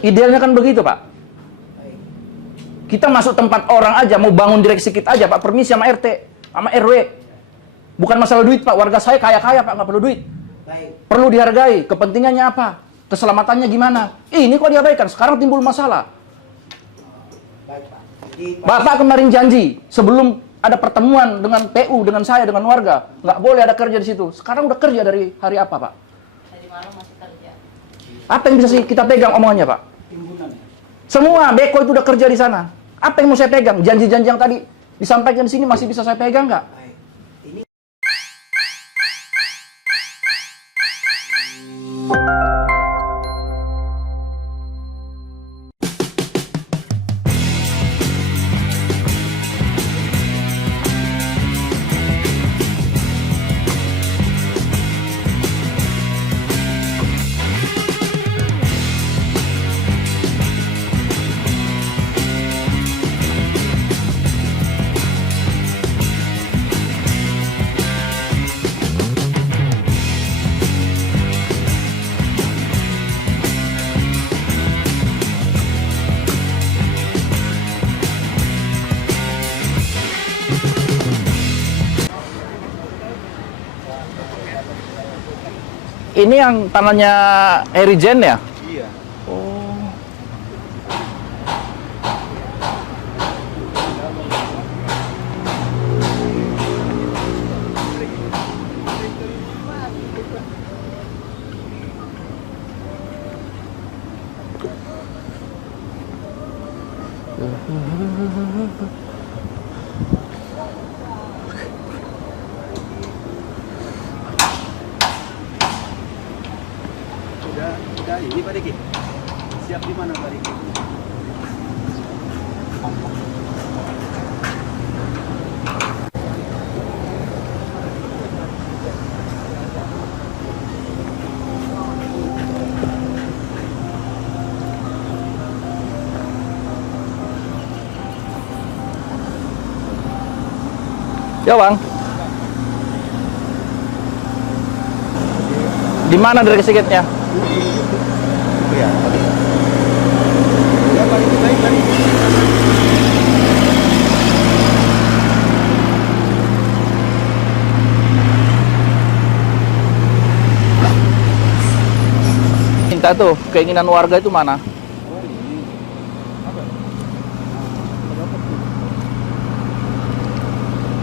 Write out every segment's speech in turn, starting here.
Idealnya kan begitu, Pak. Kita masuk tempat orang aja, mau bangun direksi kita aja, Pak, permisi sama RT, sama RW. Bukan masalah duit, Pak. Warga saya kaya-kaya, Pak, nggak perlu duit. Perlu dihargai. Kepentingannya apa? Keselamatannya gimana? Ini kok diabaikan. Sekarang timbul masalah. Bapak kemarin janji sebelum ada pertemuan dengan PU, dengan saya, dengan warga, nggak boleh ada kerja di situ. Sekarang udah kerja dari hari apa, Pak? Tadi malam masih kerja. Apa yang bisa kita pegang omongannya, Pak? Semua Beko itu udah kerja di sana. Apa yang mau saya pegang? Janji-janji yang tadi disampaikan di sini masih bisa saya pegang nggak? Ini yang tanahnya Erijen ya? Iya. Oh. Udah ini Pak Diki. Siap di mana Pak Diki? Ya, Bang. Di mana direksi gate-nya? Iya. Ya Pak Diki, baik Pak Diki. Minta tuh, keinginan warga itu mana?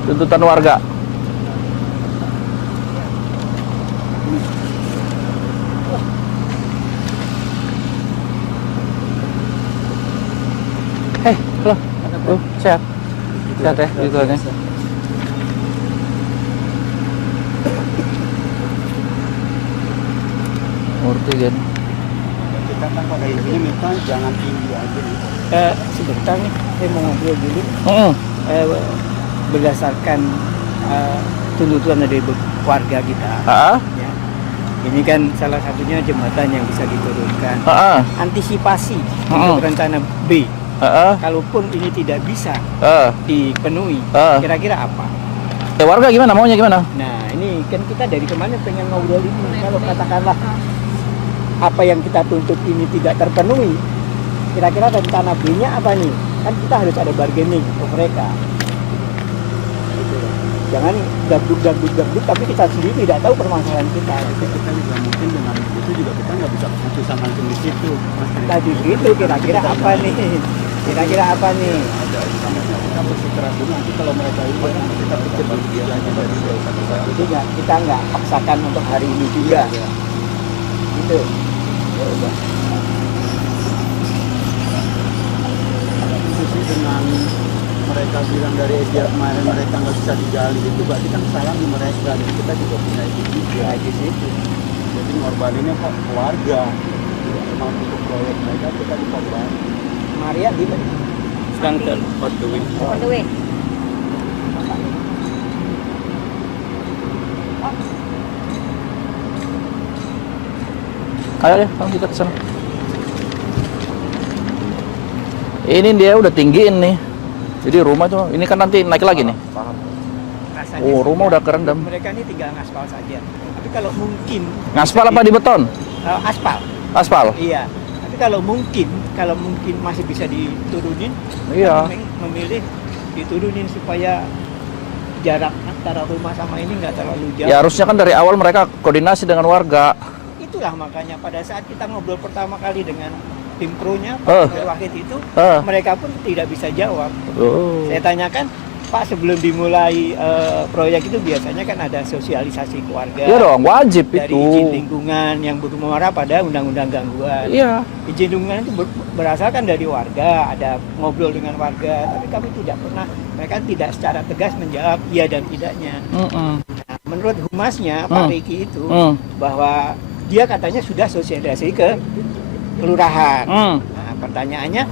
Tuntutan warga. Halo. Sehat. Sehat ya, gitu aja. Ngerti kan? Kita kan pakai ini minta jangan tinggi aja. Sebentar nih, saya mau ngobrol dulu. Berdasarkan tuntutan dari warga kita. Ya. Ini kan salah satunya jembatan yang bisa diturunkan. Antisipasi untuk rencana B. Kalaupun ini tidak bisa dipenuhi, kira-kira apa? Warga gimana? Maunya gimana? Nah, ini kan kita dari kemarin pengen ngobrol ini. Kalau katakanlah apa yang kita tuntut ini tidak terpenuhi, kira-kira rencana B-nya apa nih? Kan kita harus ada bargaining untuk mereka. Jangan gabduk, tapi kita sendiri tidak tahu permasalahan kita. Kita juga mungkin dengan itu juga kita nggak bisa keputusan langsung di situ. Tadi gitu, kira-kira apa nih? Kira-kira apa nih? Kita bersikeras dulu, nanti kalau mereka itu kita pikir dia aja dari satu-satu. Jadi kita nggak paksakan untuk hari ini juga. Gitu. Ya udah. Diskusi dengan mereka bilang dari Edia kemarin mereka nggak bisa digali itu berarti kan salah di mereka, jadi kita juga punya itu juga di situ. Jadi ngorbaninnya kok keluarga, mau untuk proyek mereka kita dikorban. Maria di mana? Sekarang ke on the way. On the way. Ayo deh, langsung kita kesana. Ini dia udah tinggiin nih. Jadi rumah tuh, ini kan nanti naik lagi nih. Paham. Rasanya Oh, rumah udah kerendam. Mereka ini tinggal ngaspal saja. Tapi kalau mungkin Ngaspal apa di beton? aspal. Aspal. Iya. Tapi kalau mungkin masih bisa diturunin, Iya. kami memilih diturunin supaya jarak antara rumah sama ini nggak terlalu jauh. Ya harusnya kan dari awal mereka koordinasi dengan warga. Itulah makanya pada saat kita ngobrol pertama kali dengan tim pro-nya Oh. Pak Wahid itu, Oh. mereka pun tidak bisa jawab. Oh. Saya tanyakan, Pak, sebelum dimulai proyek itu biasanya kan ada sosialisasi keluarga. Iya dong, wajib Dari itu. izin lingkungan yang bermuara pada undang-undang gangguan. Iya. Izin lingkungan itu berasal kan dari warga, ada ngobrol dengan warga, tapi kami tidak pernah, mereka tidak secara tegas menjawab iya dan tidaknya. Mm-mm. Nah, menurut humasnya Pak Riki itu bahwa dia katanya sudah sosialisasi ke kelurahan. Nah, pertanyaannya,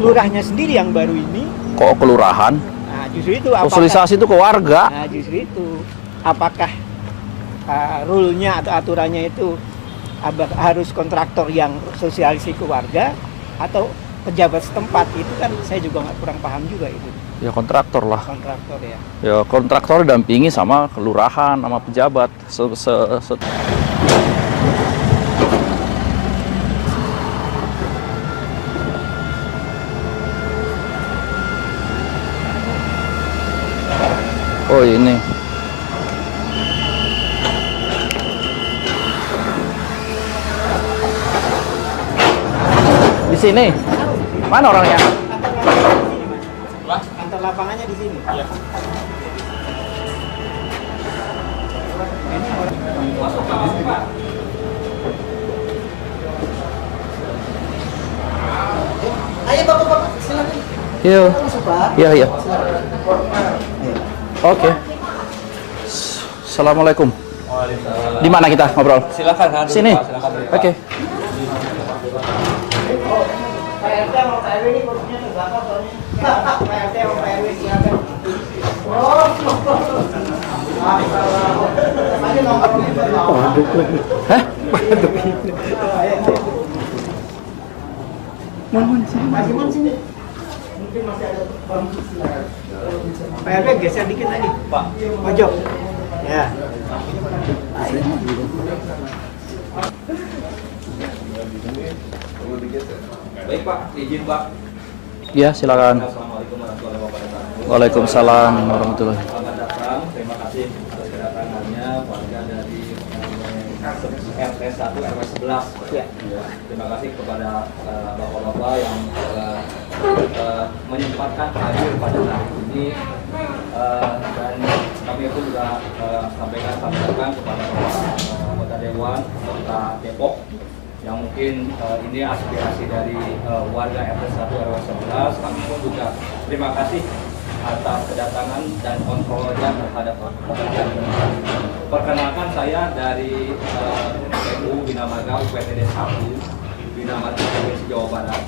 kelurahnya sendiri yang baru ini, Kok kelurahan? nah justru itu apakah, Sosialisasi itu ke warga. nah justru itu apakah rule-nya atau aturannya itu harus kontraktor yang sosialisasi ke warga atau pejabat setempat, itu kan saya juga kurang paham juga itu Ya kontraktor lah. kontraktor ya. Ya kontraktor dampingi sama kelurahan, sama pejabat. Oh ini. Di sini. Mana orangnya? Kantor lapangannya di sini. Iya. Ini orang Ayo bapak-bapak, silakan. Iya. Masuk pak. Iya, iya. Oke. Assalamualaikum. Di mana kita ngobrol? Silakan. Sini. Oke. Pak RT sama Pak RW ini kursinya terbakar soalnya. Pak RT sama Pak RW silakan. Hah? Pak RW geser dikit lagi. Pak. Pojok. Ya. Baik Pak, izin Pak. Ya, silakan. Assalamualaikum warahmatullahi wabarakatuh. Waalaikumsalam warahmatullahi. Selamat datang. Terima kasih atas kedatangannya warga dari RT 1 RW 11. Ya. Terima kasih kepada bapak-bapak yang menyempatkan hadir pada hari ini. Dan kami pun juga sampaikan kepada anggota Dewan Kota Depok yang mungkin ini aspirasi dari warga RT 1 RW 11. Kami pun juga terima kasih atas kedatangan dan kontrolnya terhadap pekerjaan ini. Perkenalkan, saya dari PU Bina Marga UPTD 1 Bina Marga Provinsi Jawa Barat.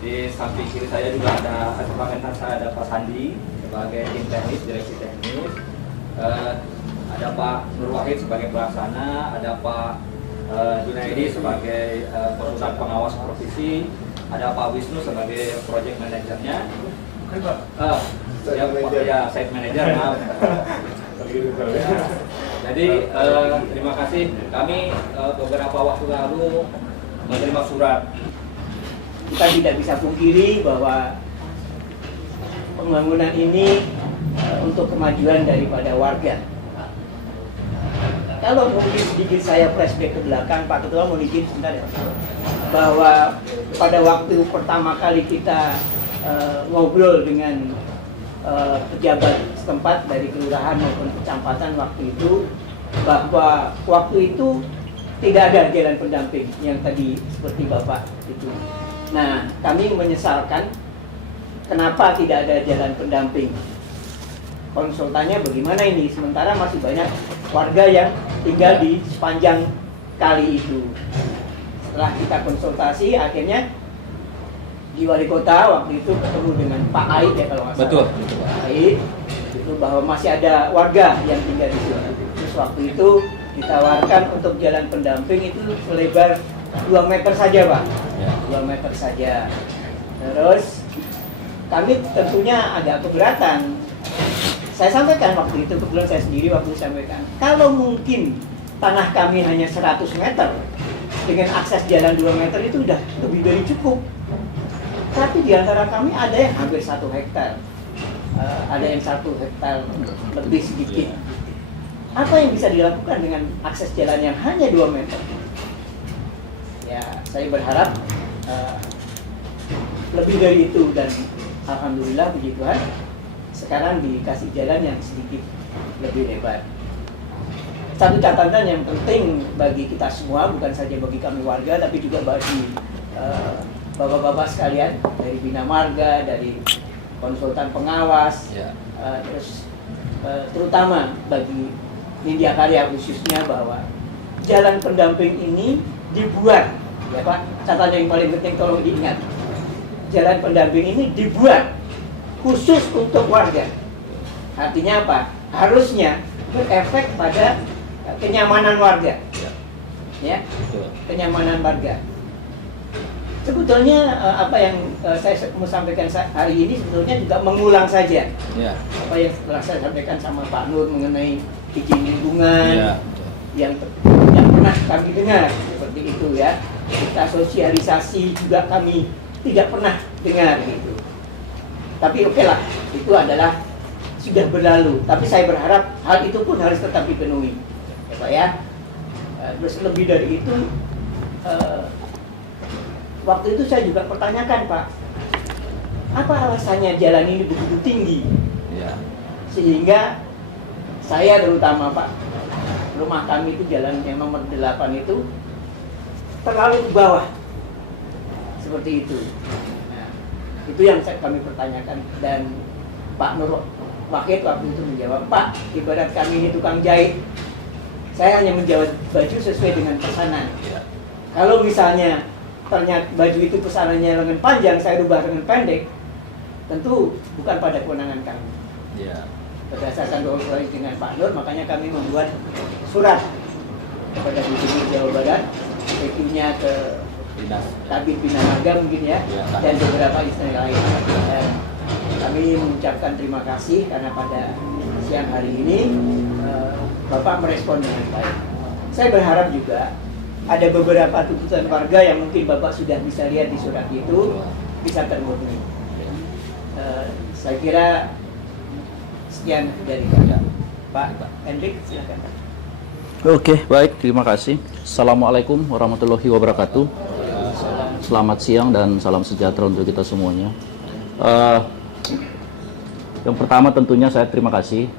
Di samping kiri saya juga ada rekan saya, ada Pak Sandi sebagai tim teknis, direksi teknis. Ada Pak Nur Wahid sebagai pelaksana, ada Pak Junaidi sebagai konsultan pengawas provisi, ada Pak Wisnu sebagai project manajernya. Ya, site manager, maaf. Ya. Jadi terima kasih. Kami beberapa waktu lalu menerima surat. Kita tidak bisa pungkiri bahwa pembangunan ini untuk kemajuan daripada warga. Kalau mungkin sedikit saya flashback ke belakang, Pak Ketua mau izin sebentar ya, bahwa pada waktu pertama kali kita ngobrol dengan pejabat setempat dari kelurahan maupun kecamatan waktu itu, bahwa waktu itu tidak ada jalan pendamping yang tadi seperti Bapak itu. Nah, kami menyesalkan kenapa tidak ada jalan pendamping. Konsultannya bagaimana ini? Sementara masih banyak warga yang tinggal di sepanjang kali itu. Setelah kita konsultasi, akhirnya di wali kota waktu itu ketemu dengan Pak Aid ya kalau nggak salah. Betul. Pak Aid itu bahwa masih ada warga yang tinggal di sini. Terus waktu itu ditawarkan untuk jalan pendamping itu selebar 2 meter saja Pak. Ya. 2 meter saja. Terus kami tentunya agak keberatan. Saya sampaikan waktu itu, kebetulan saya sendiri waktu itu sampaikan, kalau mungkin tanah kami hanya 100 meter, dengan akses jalan 2 meter itu udah lebih dari cukup. Tapi di antara kami ada yang hampir 1 hektar, ada yang 1 hektar lebih sedikit. Apa yang bisa dilakukan dengan akses jalan yang hanya 2 meter? Ya, saya berharap lebih dari itu, dan alhamdulillah puji Tuhan sekarang dikasih jalan yang sedikit lebih lebar. Satu catatan yang penting bagi kita semua, bukan saja bagi kami warga, tapi juga bagi bapak-bapak sekalian dari Bina Marga, dari konsultan pengawas, terus terutama bagi Nindya Karya khususnya, bahwa jalan pendamping ini dibuat, ya Pak, catatan yang paling penting tolong diingat, jalan pendamping ini dibuat khusus untuk warga. Artinya apa? Harusnya berefek pada kenyamanan warga, ya, kenyamanan warga. Sebetulnya apa yang saya mau sampaikan hari ini sebetulnya juga mengulang saja apa yang telah saya sampaikan sama Pak Nur mengenai izin lingkungan yang pernah kami dengar seperti itu, ya. Kita sosialisasi juga kami tidak pernah dengar gitu. Tapi oke lah, itu adalah sudah berlalu. Tapi saya berharap hal itu pun harus tetap dipenuhi, ya Pak, ya. Terus lebih dari itu, waktu itu saya juga pertanyakan, Pak, apa alasannya jalan ini begitu tinggi? Sehingga saya terutama, Pak, rumah kami itu jalan yang nomor 8 itu terlalu ke bawah, seperti itu. Nah, itu yang kami pertanyakan, dan Pak Nur Wahid waktu itu menjawab, Pak, ibarat kami ini tukang jahit, saya hanya menjawab baju sesuai dengan pesanan. Kalau misalnya ternyata baju itu pesanannya lengan panjang, saya rubah lengan pendek, tentu bukan pada kewenangan kami. Berdasarkan komunikasi dengan Pak Nur, makanya kami membuat surat kepada Gubernur Jawa Barat, PQ-nya ke Kabin Bina Marga mungkin, ya, dan beberapa instansi lain. Dan kami mengucapkan terima kasih karena pada siang hari ini Bapak merespon dengan baik. Saya berharap juga ada beberapa tuntutan warga yang mungkin Bapak sudah bisa lihat di surat itu bisa terpenuhi. Saya kira sekian dari saya. Pak Hendrik, silakan. Oke, baik, terima kasih. Assalamualaikum warahmatullahi wabarakatuh. Selamat siang dan salam sejahtera untuk kita semuanya. Yang pertama tentunya saya terima kasih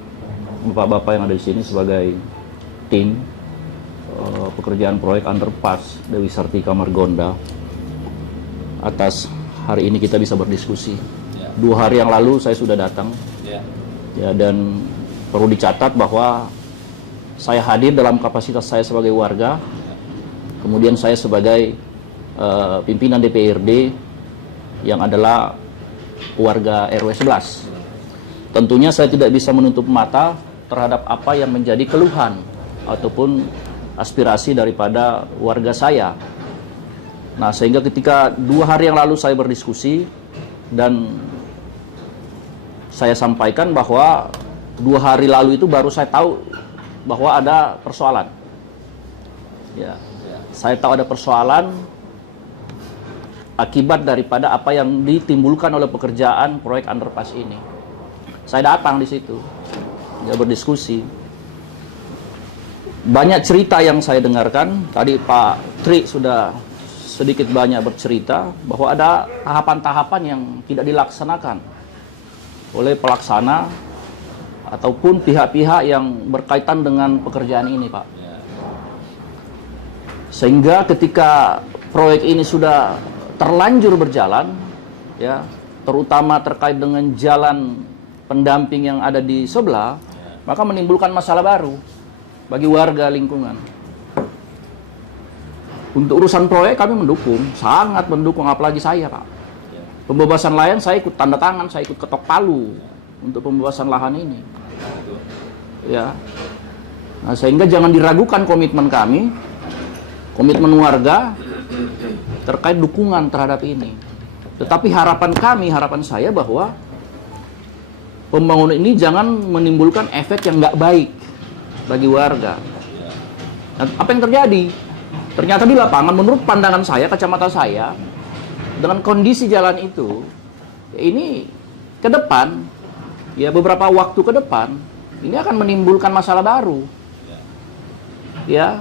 bapak-bapak yang ada di sini sebagai tim pekerjaan proyek underpass Dewi Sartika Margonda, atas hari ini kita bisa berdiskusi. 2 hari yang lalu saya sudah datang, ya, dan perlu dicatat bahwa saya hadir dalam kapasitas saya sebagai warga, kemudian saya sebagai pimpinan DPRD yang adalah warga RW 11. Tentunya saya tidak bisa menutup mata terhadap apa yang menjadi keluhan ataupun aspirasi daripada warga saya. Nah, sehingga ketika 2 hari yang lalu saya berdiskusi dan saya sampaikan bahwa 2 hari lalu itu baru saya tahu bahwa ada persoalan. Ya, saya tahu ada persoalan akibat daripada apa yang ditimbulkan oleh pekerjaan proyek underpass ini. Saya datang di situ, ya, berdiskusi. Banyak cerita yang saya dengarkan. Tadi Pak Tri sudah sedikit banyak bercerita bahwa ada tahapan-tahapan yang tidak dilaksanakan oleh pelaksana ataupun pihak-pihak yang berkaitan dengan pekerjaan ini, Pak. Sehingga ketika proyek ini sudah terlanjur berjalan, ya, terutama terkait dengan jalan pendamping yang ada di sebelah, maka menimbulkan masalah baru bagi warga lingkungan. Untuk urusan proyek kami mendukung, sangat mendukung, apalagi saya, Pak. Pembebasan lahan saya ikut tanda tangan, saya ikut ketok palu untuk pembebasan lahan ini. Ya. Nah, sehingga jangan diragukan komitmen kami, komitmen warga terkait dukungan terhadap ini. Tetapi harapan kami, harapan saya bahwa pembangunan ini jangan menimbulkan efek yang nggak baik bagi warga. Dan apa yang terjadi? Ternyata di lapangan menurut pandangan saya, kacamata saya, dengan kondisi jalan itu, ya ini ke depan, ya beberapa waktu ke depan, ini akan menimbulkan masalah baru. Ya,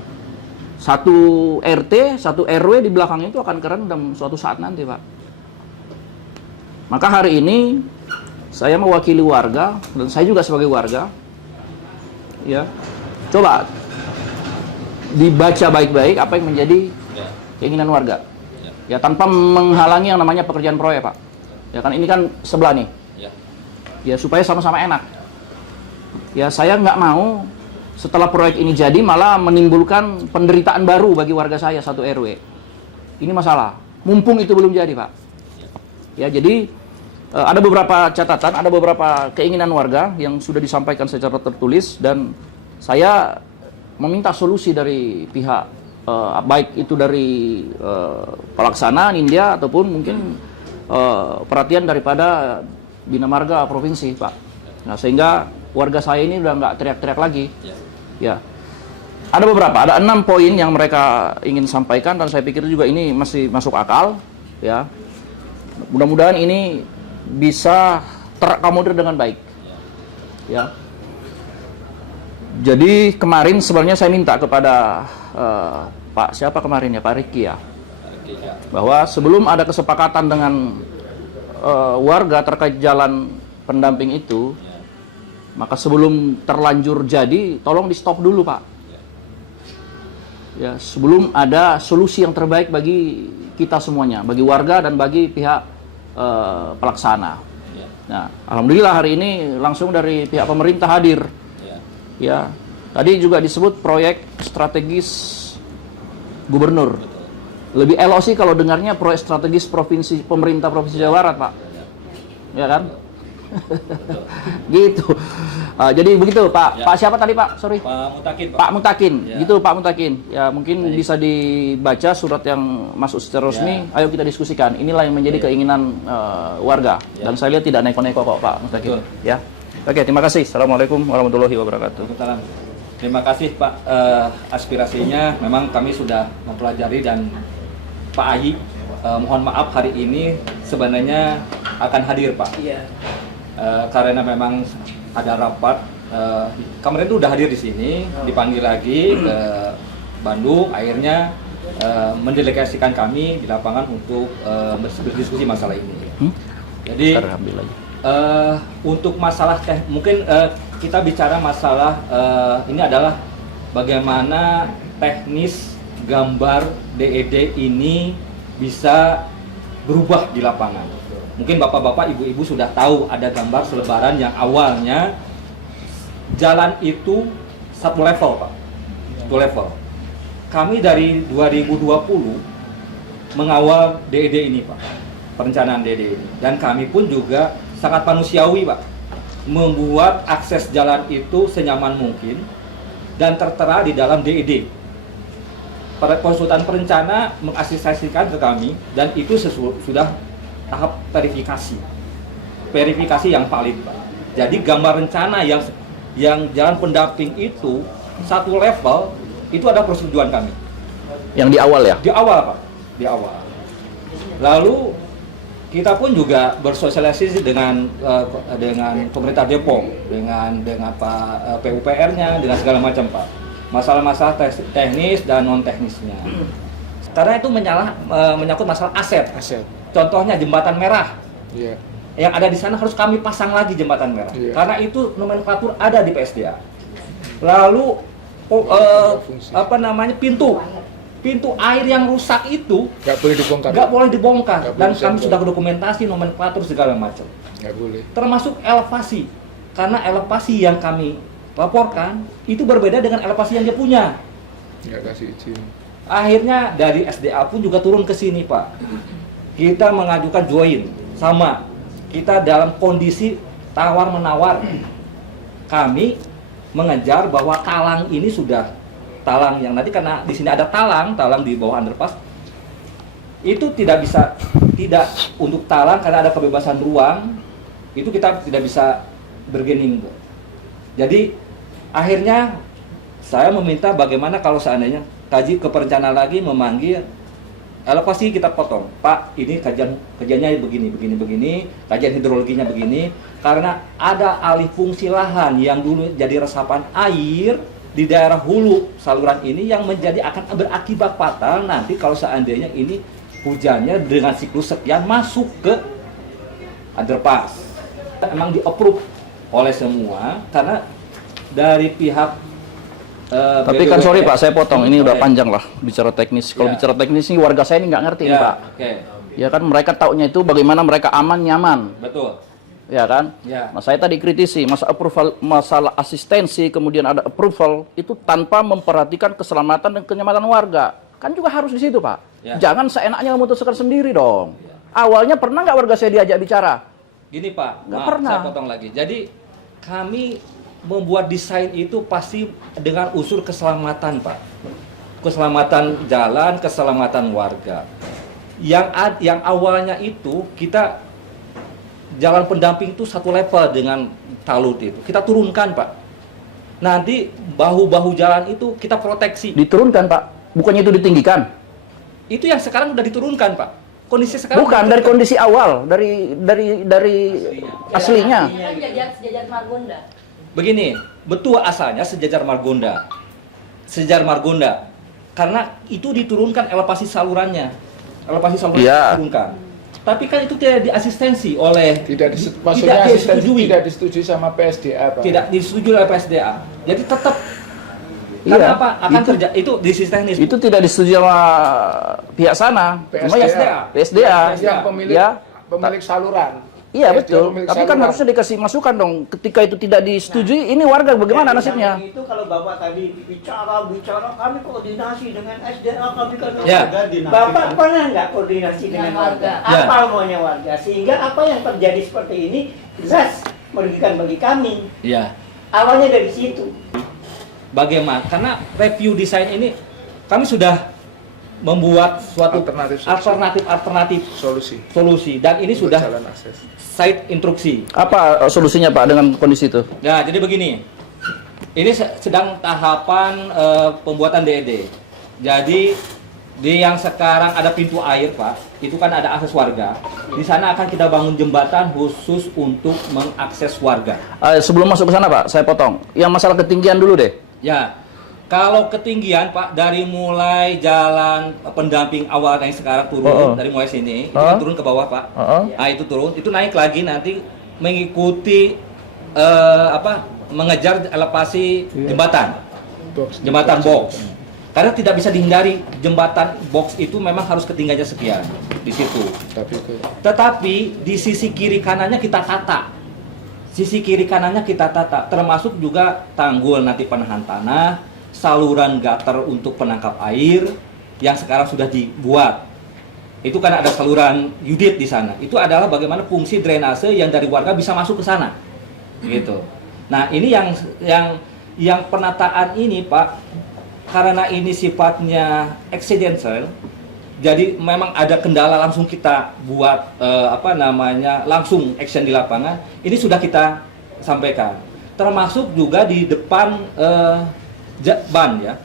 satu RT, satu RW di belakang itu akan kerendam suatu saat nanti, Pak. Maka hari ini saya mewakili warga, dan saya juga sebagai warga, ya, coba dibaca baik-baik apa yang menjadi keinginan warga. Ya, tanpa menghalangi yang namanya pekerjaan proyek, Pak. Ya kan, ini kan sebelah nih. Ya, supaya sama-sama enak. Ya, saya nggak mau setelah proyek ini jadi malah menimbulkan penderitaan baru bagi warga saya satu RW. Ini masalah. Mumpung itu belum jadi, Pak. Ya, jadi ada beberapa catatan, ada beberapa keinginan warga yang sudah disampaikan secara tertulis, dan saya meminta solusi dari pihak baik itu dari pelaksana Nindya ataupun mungkin perhatian daripada Bina Marga Provinsi, Pak. Nah, sehingga warga saya ini udah nggak teriak-teriak lagi. Ya, ada beberapa, ada 6 poin yang mereka ingin sampaikan, dan saya pikir juga ini masih masuk akal. Ya, mudah-mudahan ini bisa terakomodir dengan baik. Ya. Jadi kemarin sebenarnya saya minta kepada Pak siapa kemarin ya, Pak Riki ya, bahwa sebelum ada kesepakatan dengan warga terkait jalan pendamping itu, maka sebelum terlanjur jadi, tolong di stop dulu, Pak. Ya, sebelum ada solusi yang terbaik bagi kita semuanya, bagi warga dan bagi pihak pelaksana. Nah, alhamdulillah hari ini langsung dari pihak pemerintah hadir. Ya, tadi juga disebut proyek strategis gubernur. Lebih elok sih kalau dengarnya proyek strategis provinsi, pemerintah Provinsi Jawa Barat, Pak. Ya kan? Gitu. Jadi begitu, Pak. Ya. Pak siapa tadi, Pak? Sorry. Pak Mutakin, Pak. Pak Mutakin. Ya. Gitu, Pak Mutakin. Ya, mungkin Baik. bisa dibaca surat yang masuk secara resmi. Ayo kita diskusikan. Inilah yang menjadi keinginan warga. Ya. Dan saya lihat tidak neko-neko kok, Pak Mutakin. Betul. Ya. Oke, terima kasih. Assalamualaikum warahmatullahi wabarakatuh. Waalaikumsalam. Terima kasih, Pak, aspirasinya. Memang kami sudah mempelajari, dan Pak Ayi mohon maaf hari ini sebenarnya akan hadir, Pak. Iya. Karena memang ada rapat. Kemarin itu udah hadir di sini, dipanggil lagi ke Bandung, akhirnya mendelegasikan kami di lapangan untuk berdiskusi masalah ini. Jadi Alhamdulillah. untuk masalah mungkin kita bicara masalah ini adalah bagaimana teknis gambar DED ini bisa berubah di lapangan. Mungkin bapak-bapak, ibu-ibu sudah tahu ada gambar selebaran yang awalnya jalan itu satu level, Pak. Satu level. Kami dari 2020 mengawal DED ini, Pak. Perencanaan DED ini. Dan kami pun juga sangat manusiawi, Pak. Membuat akses jalan itu senyaman mungkin dan tertera di dalam DED. Para konsultan perencana mengasosiasikan ke kami, dan itu sudah tahap verifikasi yang valid, Pak. Jadi gambar rencana yang jalan pendamping itu satu level, itu ada persetujuan kami. Yang di awal ya? Di awal, Pak. Di awal. Lalu kita pun juga bersosialisasi dengan pemerintah Depok, dengan Pak PUPR-nya, dengan segala macam, Pak. Masalah-masalah teknis dan non teknisnya. Karena itu menyangkut masalah aset. Contohnya jembatan merah. Iya. Yang ada di sana harus kami pasang lagi jembatan merah. Iya. Karena itu nomenklatur ada di PSDA. Lalu pintu air yang rusak itu Nggak boleh dibongkar. nggak boleh dibongkar. Nggak Dan boleh kami dibongkar. sudah dokumentasi nomenklatur segala macam. Nggak boleh. Termasuk elevasi. Karena elevasi yang kami laporkan itu berbeda dengan elevasi yang dia punya. Nggak kasih izin. Akhirnya dari SDA pun juga turun ke sini, Pak. Kita mengajukan join, sama. Kita dalam kondisi tawar-menawar. Kami mengejar bahwa talang ini sudah talang yang nanti, karena di sini ada talang di bawah underpass. Itu tidak untuk talang karena ada kebebasan ruang. Itu kita tidak bisa bergening. Jadi akhirnya saya meminta bagaimana kalau seandainya kaji ke perencana lagi memanggil elevasi kita potong. Pak, ini kajiannya begini, kajian hidrologinya begini, karena ada alih fungsi lahan yang dulu jadi resapan air di daerah hulu saluran ini yang akan berakibat fatal nanti kalau seandainya ini hujannya dengan siklus sekian masuk ke underpass. Emang di-approve oleh semua karena dari pihak Tapi kan sorry Pak, saya potong. Ini udah panjang lah bicara teknis. Kalau bicara teknis ini warga saya ini nggak ngerti nih, Pak. Ya kan mereka taunya itu bagaimana mereka aman nyaman. Betul. Ya kan? Ya. Nah, saya tadi kritisi masalah asistensi, kemudian ada approval itu tanpa memperhatikan keselamatan dan kenyamanan warga. Kan juga harus di situ, Pak. Ya. Jangan seenaknya memutuskan sendiri dong. Awalnya pernah nggak warga saya diajak bicara? Gini Pak, Nggak maaf, pernah. saya potong lagi. Jadi kami membuat desain itu pasti dengan unsur keselamatan Pak. Keselamatan jalan, keselamatan warga. Yang awalnya itu kita jalan pendamping itu satu level dengan talut itu. Kita turunkan Pak. Nanti bahu-bahu jalan itu kita proteksi. Diturunkan, Pak. Bukannya itu ditinggikan? Itu yang sekarang udah diturunkan Pak. Kondisi sekarang Bukan dari kondisi awal, dari aslinya. Kan sejajar Margonda. Begini, betul asalnya sejajar Margonda. Sejajar Margonda. Karena itu diturunkan elevasi salurannya. Elevasi salurannya diturunkan. Tapi kan itu tidak diasistensi oleh maksudnya asistensi disetujui. tidak disetujui sama PSDA, Pak. Tidak disetujui oleh PSDA. Jadi tetap Iya, karena apa? Akan terjadi itu di sisi teknis. Itu tidak disetujui sama pihak sana. Cuma ya PSDA. Yang pemilik Ya. pemilik saluran. Iya PSDA betul. pemilik Tapi kan saluran. harusnya dikasih masukan dong. Ketika itu tidak disetujui, ini warga bagaimana nasibnya? Itu kalau Bapak tadi bicara kami koordinasi dengan SDA kami kan. Ya. Bapak pernah nggak koordinasi dengan Dengan warga? warga. Ya. Apa maunya warga? Sehingga apa yang terjadi seperti ini jelas merugikan bagi kami. Ya. Awalnya dari situ. Bagaimana? Karena review desain ini kami sudah membuat suatu alternatif solusi dan ini Untuk sudah jalan akses. site instruksi. Apa solusinya Pak dengan kondisi itu? Nah, jadi begini. Ini sedang tahapan pembuatan DED. Jadi di yang sekarang ada pintu air, Pak, itu kan ada akses warga. Di sana akan kita bangun jembatan khusus untuk mengakses warga. Sebelum masuk ke sana Pak, saya potong. Yang masalah ketinggian dulu deh. Ya, kalau ketinggian Pak dari mulai jalan pendamping awal yang sekarang turun dari mulai sini, itu kan turun ke bawah Pak. Nah itu turun, itu naik lagi nanti mengikuti mengejar elevasi jembatan, jembatan box. Karena tidak bisa dihindari jembatan box itu memang harus ketinggiannya sekian di situ. Tetapi di sisi kiri kanannya kita tata. Sisi kiri kanannya kita tata, termasuk juga tanggul nanti penahan tanah, saluran gutter untuk penangkap air yang sekarang sudah dibuat. Itu kan ada saluran Yudit di sana. Itu adalah bagaimana fungsi drainase yang dari warga bisa masuk ke sana. Gitu. Nah, ini yang penataan ini, Pak, karena ini sifatnya accidental, jadi memang ada kendala langsung kita buat langsung action di lapangan. Ini sudah kita sampaikan. Termasuk juga di depan ban ya.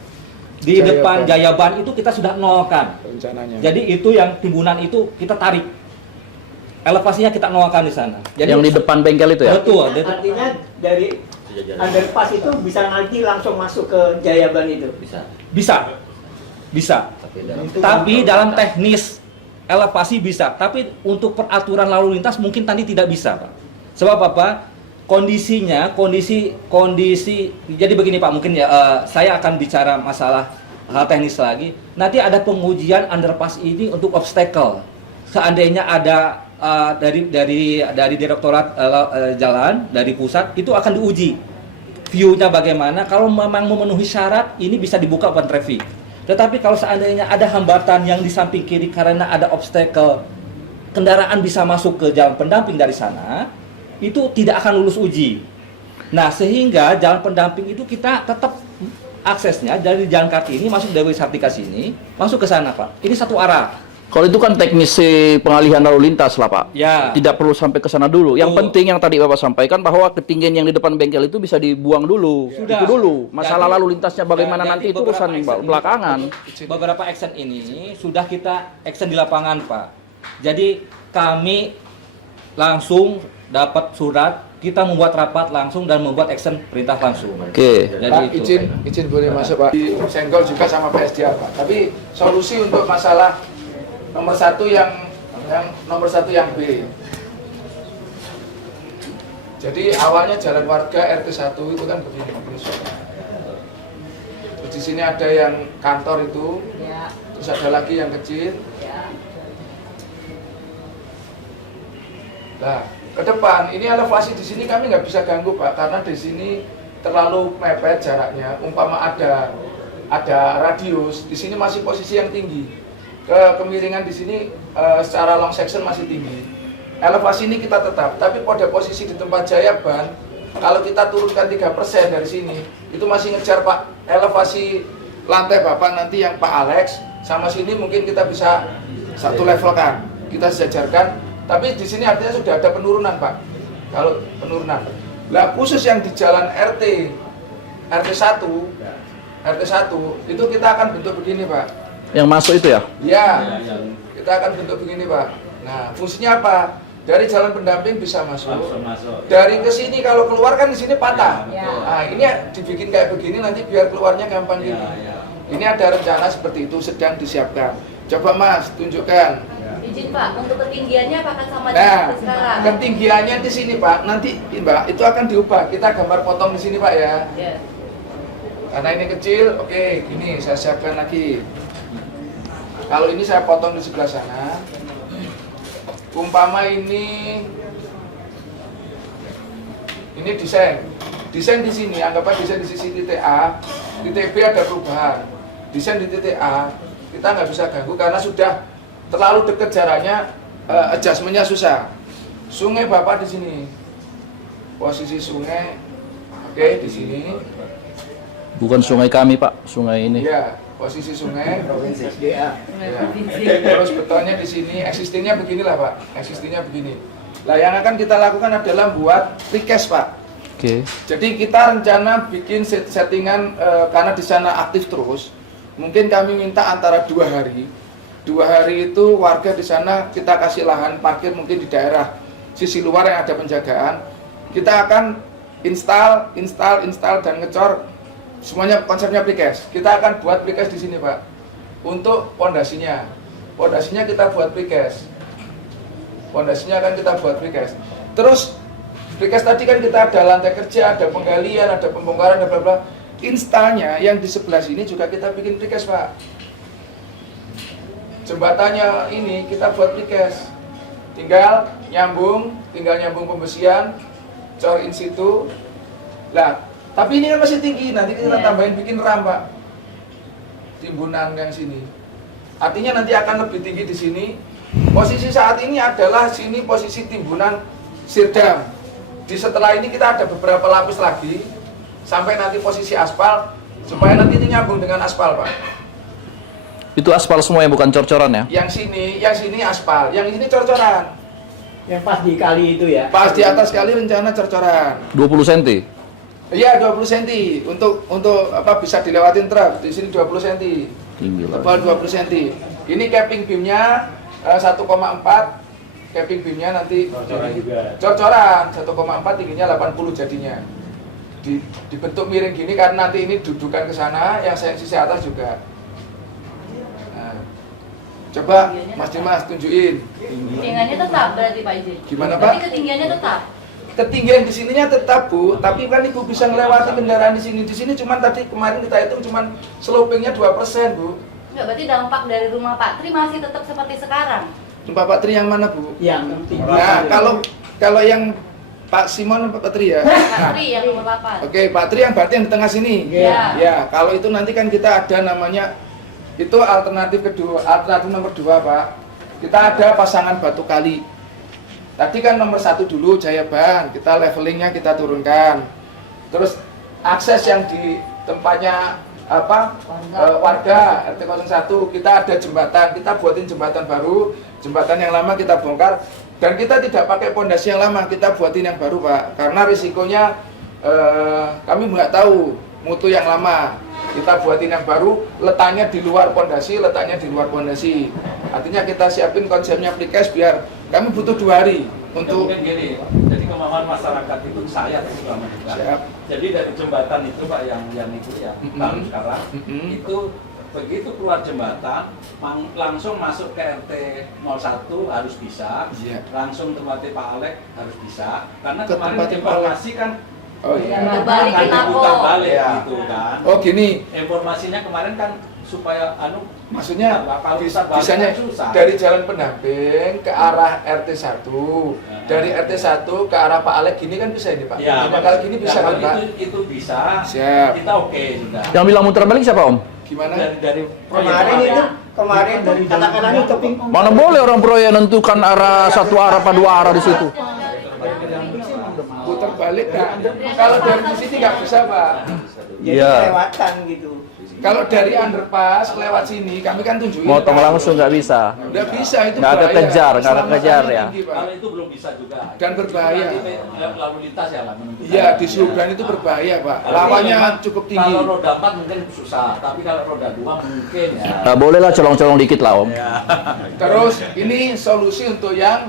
Di depan Jaya Ban itu kita sudah nolkan. Rencananya. Jadi itu yang timbunan itu kita tarik. Elevasinya kita nolkan di sana. Jadi Yang di depan bengkel itu ya? Betul. Artinya dari underpass itu bisa nanti langsung masuk ke Jayaban itu. Bisa. Tapi dalam teknis elevasi bisa. Tapi untuk peraturan lalu lintas mungkin tadi tidak bisa, Pak. Sebab apa? Kondisi. Jadi begini, Pak. Mungkin ya saya akan bicara masalah hal teknis lagi. Nanti ada pengujian underpass ini untuk obstacle. Seandainya ada dari Direktorat Jalan dari pusat itu akan diuji view-nya bagaimana. Kalau memang memenuhi syarat ini bisa dibuka open traffic. Tetapi kalau seandainya ada hambatan yang di samping kiri karena ada obstacle, kendaraan bisa masuk ke jalan pendamping dari sana, itu tidak akan lulus uji. Nah, sehingga jalan pendamping itu kita tetap aksesnya dari jalan kaki ini masuk dari Sartika sini, masuk ke sana, Pak. Ini satu arah. Kalau itu kan teknisi pengalihan lalu lintas lah Pak. Ya. Tidak perlu sampai ke sana dulu. Yang Betul. penting yang tadi Bapak sampaikan bahwa ketinggian yang di depan bengkel itu bisa dibuang dulu. Sudah. Itu dulu. Masalah Jadi- lalu lintasnya bagaimana Jadi nanti itu beberapa urusan action belakangan. Beberapa action ini sudah kita action di lapangan, Pak. Jadi kami langsung dapat surat, kita membuat rapat langsung dan membuat action perintah langsung. Oke. Jadi Pak, itu. izin boleh masuk Pak. Senggol juga sama PSDA Pak. Tapi solusi untuk masalah nomor satu yang B. Jadi awalnya jalan warga RT 1 itu kan begini. Terus di sini ada yang kantor itu, Ya, terus ada lagi yang kecil. ya. Nah, ke depan ini elevasi di sini kami nggak bisa ganggu Pak, karena di sini terlalu mepet jaraknya. Umpama ada radius, di sini masih posisi yang tinggi. Kemiringan di sini secara long section masih tinggi. Elevasi ini kita tetap, tapi pada posisi di tempat jaya ban, kalau kita turunkan 3% dari sini, itu masih ngejar Pak. Elevasi lantai Bapak nanti yang Pak Alex, sama sini mungkin kita bisa satu level kan, kita sejajarkan. Tapi di sini artinya sudah ada penurunan Pak. Kalau penurunan. Lah khusus yang di jalan RT 1 itu kita akan bentuk begini Pak. Yang masuk itu ya? Ya, kita akan bentuk begini Pak. Nah, fungsinya apa? Dari jalan pendamping bisa masuk. Dari ke sini kalau keluar kan di sini patah. Ya. Nah, ini dibikin kayak begini nanti biar keluarnya gampang gini. Ini ada rencana seperti itu sedang disiapkan. Coba Mas, tunjukkan. Izin Pak, untuk ketinggiannya apakah sama Nah, seperti sekarang? ketinggiannya di sini Pak. Nanti Mbak, itu akan diubah. Kita gambar potong di sini Pak ya. Ya. Karena ini kecil, oke, gini saya siapkan lagi. Kalau ini saya potong di sebelah sana. Umpama ini desain. Desain di sini, anggaplah desain di sisi titik A, titik B ada perubahan. Desain di titik A, kita nggak bisa ganggu karena sudah terlalu dekat jaraknya, adjustmentnya susah. Sungai Bapak di sini, posisi sungai, oke di sini. Bukan sungai kami Pak, sungai ini. Iya, posisi sungai. SDA. Ya. Terus betonnya di sini, existingnya beginilah Pak, existingnya begini. Lah yang akan kita lakukan adalah buat precast Pak. Oke. Jadi kita rencana bikin settingan karena di sana aktif terus. Mungkin kami minta antara 2 hari. 2 hari itu warga di sana kita kasih lahan parkir mungkin di daerah sisi luar yang ada penjagaan. Kita akan install dan ngecor semuanya konsepnya precast. Kita akan buat precast di sini Pak. Untuk pondasinya. Pondasinya kita buat precast. Pondasinya akan kita buat precast. Terus precast tadi kan kita ada lantai kerja, ada penggalian, ada pembongkaran, ada bla bla. Installnya yang di sebelah sini juga kita bikin precast Pak. Jembatannya ini kita buat precast. Tinggal nyambung pembesian, cor in situ. Lah, tapi ini kan masih tinggi, nanti kita tambahin bikin ram Pak. Timbunan yang sini. Artinya nanti akan lebih tinggi di sini. Posisi saat ini adalah sini posisi timbunan sirdam. Di setelah ini kita ada beberapa lapis lagi sampai nanti posisi aspal supaya nanti ini nyambung dengan aspal Pak. Itu aspal semua ya, bukan cor-coran ya? Yang sini aspal, yang ini cor-coran. Yang pas di kali itu ya. Pas di atas kali rencana cor-coran. 20 cm. Iya 20 cm untuk apa bisa dilewatin truk. Di sini 20 cm. Tinggi lah. Tebal 20 cm. Ini capping beamnya 1,4. Capping beamnya nanti cor-coran 1,4 tingginya 80 jadinya. Dibentuk miring gini karena nanti ini dudukan ke sana, yang sisi atas juga. Nah, coba Mas Dimas tunjukin. Ketinggiannya tetap berarti Pak Izin? Gimana, Pak? Berarti ketinggiannya tetap? Ketinggian di sininya tetap Bu, tapi kan Ibu bisa melewati kendaraan di sini. Di sini cuman tadi kemarin kita hitung cuman slopingnya 2% Bu. Enggak, berarti dampak dari rumah Pak Tri masih tetap seperti sekarang? Pak Tri yang mana Bu? Yang tinggi. Nah kalau yang Pak Simon Pak Tri ya. Pak Tri yang nomor 8. Oke, Pak Tri yang berarti yang di tengah sini. Iya. Ya, kalau itu nanti kan kita ada namanya itu alternatif kedua, alternatif nomor 2 Pak. Kita ada pasangan batu kali. Tadi kan nomor 1 dulu Jaya Ban, kita levelingnya kita turunkan. Terus akses yang di tempatnya warga RT 01, kita ada jembatan, kita buatin jembatan baru, jembatan yang lama kita bongkar, dan kita tidak pakai pondasi yang lama, kita buatin yang baru Pak, karena risikonya kami nggak tahu mutu yang lama, kita buatin yang baru, letaknya di luar pondasi, artinya kita siapin konsepnya precast biar kami butuh 2 hari untuk mungkin gini, jadi kemauan masyarakat itu saya juga menduga. Jadi dari jembatan itu Pak yang itu ya, baru sekarang itu begitu keluar jembatan langsung masuk ke RT 01 harus bisa, langsung tempatnya Pak Alek harus bisa, karena Ke kemarin tempatnya Pak informasi kan oh iya. Terbalik diputar kenapa? balik Ya. gitu kan. Oh gini, Informasinya kemarin kan supaya maksudnya kalau bisanya susah. dari jalan pendamping ke arah RT 1, dari RT 1 ke arah Pak Alek gini kan bisa ini Pak? Ya, Kalau gini bisa kan Pak? itu bisa. Siap. Kita oke sudah. Yang bilang muter balik siapa Om? Gimana? Dari Kemarin itu katakanlah itu topping Mana boleh orang proyek menentukan arah satu arah apa 2 arah di situ. Putar balik nah, kalau dari di sini nggak bisa Pak. jadi Iya. kelewatan gitu. Kalau dari underpass lewat sini kami kan tunjukin. Motong Pak. langsung nggak bisa. Nggak bisa itu Nggak ada bahaya. kejar, nggak ada Keselamatannya kejar ya. tinggi, Pak. kalau itu belum bisa juga. Dan berbahaya. Nanti lalu lintas ya lah. menentukan. Iya di Subran itu berbahaya Pak. Tapi Lawannya memang cukup tinggi. Kalau roda 4 mungkin susah, tapi kalau roda 2 mungkin ya. Nah, bolehlah colong-colong dikit lah Om. Ya. Terus ini solusi untuk yang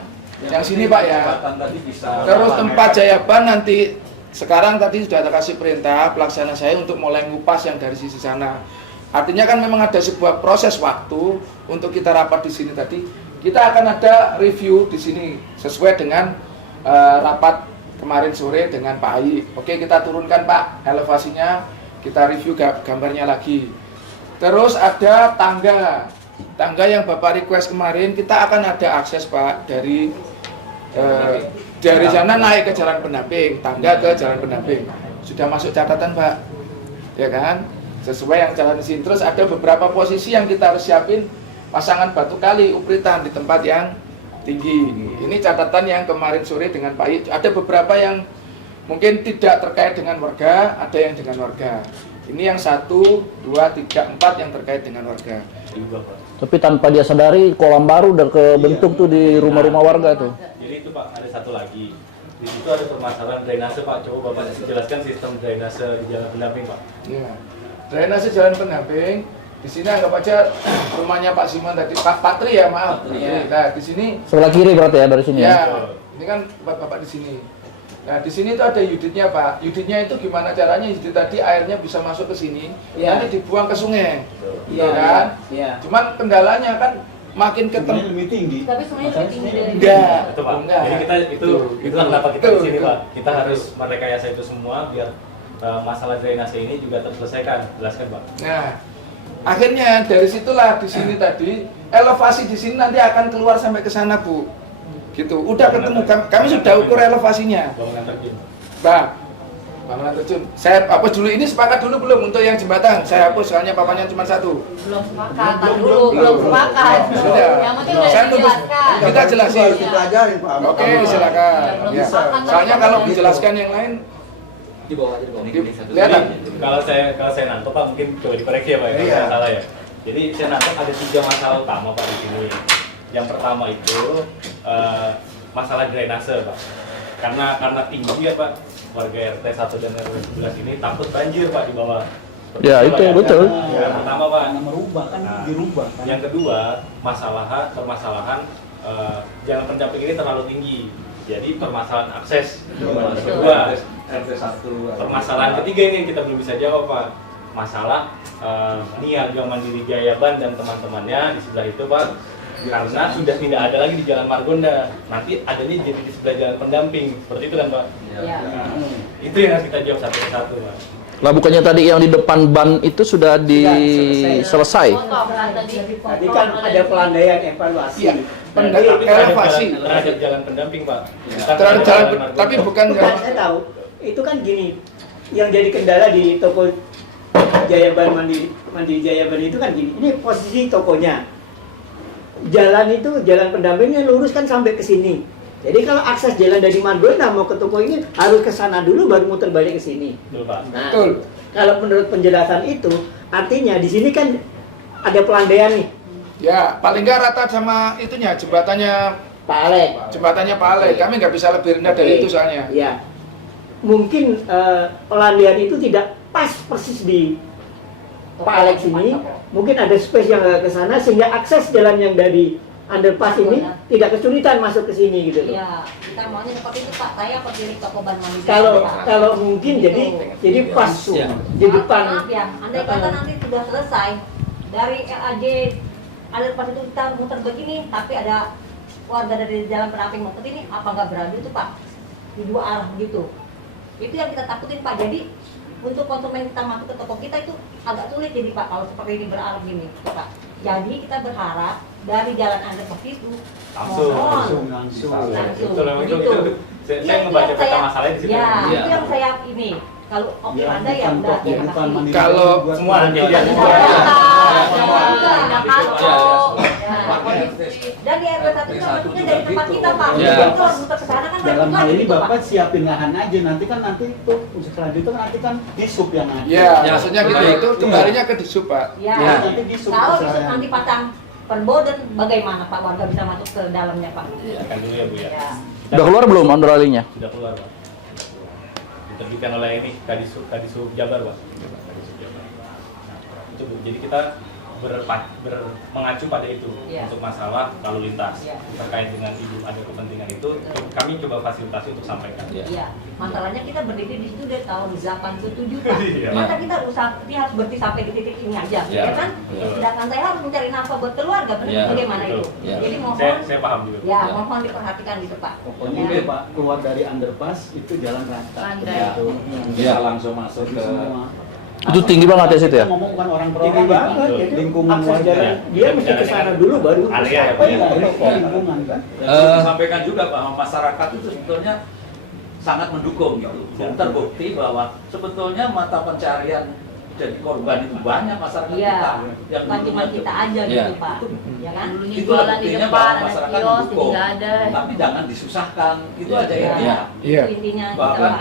sini Pak ya. Jembatan tadi bisa. Terus tempat Jayaban nanti sekarang tadi sudah ada kasih perintah pelaksana saya untuk mulai ngupas yang dari sisi sana. Artinya kan memang ada sebuah proses waktu untuk kita rapat di sini tadi. Kita akan ada review di sini sesuai dengan rapat kemarin sore dengan Pak Ai. Oke, kita turunkan Pak elevasinya, kita review gambarnya lagi. Terus ada tangga yang Bapak request kemarin, kita akan ada akses Pak dari sana naik ke jalan pendamping, tangga ke jalan pendamping. Sudah masuk catatan Pak, ya kan? Sesuai yang jalan di sini. Terus ada beberapa posisi yang kita harus siapin pasangan batu kali upritan di tempat yang tinggi. Ini catatan yang kemarin sore dengan Pak I. Ada beberapa yang mungkin tidak terkait dengan warga, ada yang dengan warga. Ini yang 1, 2, 3, 4 yang terkait dengan warga. Tapi tanpa dia sadari kolam baru udah kebentuk tuh di rumah-rumah warga tuh. Jadi itu Pak, ada satu lagi. Di situ ada permasalahan drainase Pak. Coba Bapak jelaskan sistem drainase di jalan pendamping Pak. Ya. Drainase jalan pendamping di sini anggap aja rumahnya Pak Simon tadi, Pak Tri ya maaf. Iya. Nah di sini Sebelah kiri berarti ya dari sini ya. ya, ini kan bapak di sini. Nah di sini tuh ada unitnya Pak. Unitnya itu gimana caranya? Unit tadi airnya bisa masuk ke sini, nanti dibuang ke sungai, Iya, kan? iya. Cuman kendalanya kan makin ketemu. lebih tinggi. Tapi semuanya lebih tinggi dari Enggak, Itu Pak. enggak. Jadi kita itu kan kenapa kita di sini Pak. Kita harus merekayasa itu semua biar masalah drainase ini juga terselesaikan. Jelaskan Pak. Nah, akhirnya dari situlah di sini tadi elevasi di sini nanti akan keluar sampai ke sana Bu. Gitu. Udah ketemu kami sudah ukur elevasinya. Bangunan terjun. Bang, bangunan terjun. Saya hapus dulu ini sepakat dulu belum untuk yang jembatan? Saya hapus soalnya papannya cuma 1. belum sepakat, belum sepakat. Sudah. Yang penting udah Saya nunggu dijelaskan. kita jelasin. Harus dipelajarin Pak. Oke, silakan. Ya. Soalnya kalau dijelaskan yang lain Di bawah aja, di bawah. kelihatan. Kalau saya nangkep Pak, mungkin coba dikoreksi ya Pak, kalau Iya. saya salah ya. Jadi saya nangkep ada 3 masalah utama Pak di sini. Yang pertama itu masalah drainase Pak. Karena tinggi ya Pak, warga RT 1 dan RW 11 ini takut banjir Pak di bawah. Seperti Ya, Pak, itu betul. Yang pertama Pak. Merubah kan Nah, dirubah. Yang kedua, permasalahan jalan pendamping ini terlalu tinggi. Jadi permasalahan akses. Kedua, permasalahan ketiga ini yang kita belum bisa jawab Pak. Masalah Niaga Mandiri Jayaban dan teman-temannya di sebelah itu Pak. Karena sudah tidak ada lagi di Jalan Margonda. Nanti adanya jadi di sebelah jalan pendamping. Seperti itu kan Pak. Ya. Nah, itu yang harus kita jawab satu persatu Pak. Lah bukannya tadi yang di depan ban itu sudah selesai. Potong kan tadi. Tadi kan ada pelandaian evaluasi. Iya. Tapi Elevasi. terhadap jalan pendamping Pak. Terhadap jalan, tapi bukan Bukan, saya tahu. Itu kan gini, yang jadi kendala di toko Jayaban Mandiri Jayaban itu kan gini. Ini posisi tokonya. Jalan itu, jalan pendampingnya lurus kan sampai ke sini. Jadi kalau akses jalan dari Margonda mau ke toko ini harus ke sana dulu baru muter balik ke sini. Betul Pak. Nah, betul. kalau menurut penjelasan itu artinya di sini kan ada pelandaian nih, Ya, paling nggak rata sama itunya, jembatannya Pak Alek. Pak Alek. Kami nggak bisa lebih rendah dari itu soalnya. Ya, mungkin pelandaian itu tidak pas persis di Pak Alek sini. Mungkin ada space yang agak ke sana sehingga akses jalan yang dari underpass ini tidak kesulitan masuk ke sini gitu loh. Iya, kita maunya seperti itu Pak. Saya berdiri toko ban mandi. Kalau mungkin jadi pas di depan. Maaf ya, andai kata nanti sudah selesai dari LAJ underpass itu kita muter begini, tapi ada warga dari jalan pendamping mau ke sini, apa nggak berani itu Pak? Di dua arah gitu. Itu yang kita takutin Pak. Jadi untuk konsumen kita masuk ke toko kita itu agak sulit jadi Pak kalau seperti ini berarah gini Pak. Jadi kita berharap dari jalan underpass itu langsung. Betul, memang itu, Begitu. saya membaca peta masalahnya di situ. Ya, Iya. itu yang saya ini. Kalau oke ada ya udah kita kasih. Kalau Semua nanti lihat Ya, semua. dan di RW 1 kan maksudnya dari tempat kita Pak. Ya. Itu harus muter ke sana kan Dalam hal ini gitu, Pak. Bapak siapin lahan aja, nanti itu untuk selanjutnya nanti kan disub yang ada. ya, Ya, maksudnya gitu baik. itu kembalinya ke disub Pak. Ya. Ya. Nanti disub Kalau kesalahan. disub nanti pasang perbo dan bagaimana Pak warga bisa masuk ke dalamnya Pak? Akan dulu ya Bu ya. Ya. Udah keluar belum underalinya? Sudah keluar Pak. Diterbitkan oleh ini Kadisub Jabar Pak. Kadisub Jabar. Nah, itu Bu. Jadi kita mengacu pada itu Ya. untuk masalah lalu lintas Ya. terkait dengan ibu ada kepentingan itu kami coba fasilitasi untuk sampaikan. Ya. Iya, masalahnya kita berdiri di situ dari tahun 87 Pak. Iya. Masa kita harus berhenti sampai di titik ini aja, Iya. ya kan? Betul. Sedangkan saya harus mencari nafkah buat keluarga, Iya. bagaimana Betul. itu? Iya. Jadi mohon, Saya paham juga. ya Iya. mohon diperhatikan gitu Pak. Pokoknya Ya. itu Pak, keluar dari underpass itu jalan rata. Landai. Ya. Itu. Iya. langsung masuk ke semua. Itu tinggi banget ya situ ya? Kita ngomong bukan orang per Tinggi orang, banget, Pak. jadi Lingkungan akses warga. jalan dia mesti ke sana dulu baru Area ya, Pak, sampai ya. nggak Ini ini. lingkungan kan. Disampaikan juga bahwa masyarakat itu sebetulnya sangat mendukung gitu. Dan terbukti bahwa sebetulnya mata pencarian jadi korban itu banyak masyarakat Iya, kita yang bukan cuma dulunya kita aja Iya. gitu Pak. Ya kan? itu Jualan di buktinya depan, bahwa ada masyarakat kios, jadi mendukung. nggak ada. Tapi jangan disusahkan, itu Iya. aja Ya, intinya. Iya. itu intinya kita Bahkan Pak.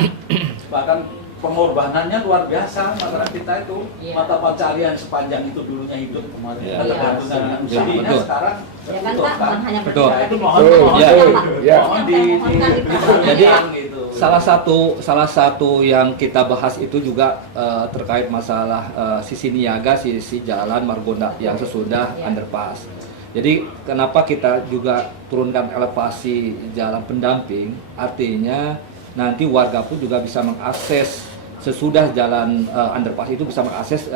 bahkan pengorbanannya luar biasa masyarakat kita itu. Iya. Mata pencarian sepanjang itu dulunya hidup kemarin Iya. ketergantungan dengan Betul. usahanya Betul. sekarang Ya kan tertutup, Pak, kan? bukan hanya Betul. berbicara Itu di mohon depan, mohon Ya. Ya. Mohon diperhatikan gitu. Salah satu yang kita bahas itu juga terkait masalah sisi niaga, sisi jalan Margonda yang sesudah Ya. underpass. Jadi kenapa kita juga turunkan elevasi jalan pendamping? Artinya nanti warga pun juga bisa mengakses sesudah jalan underpass itu bisa mengakses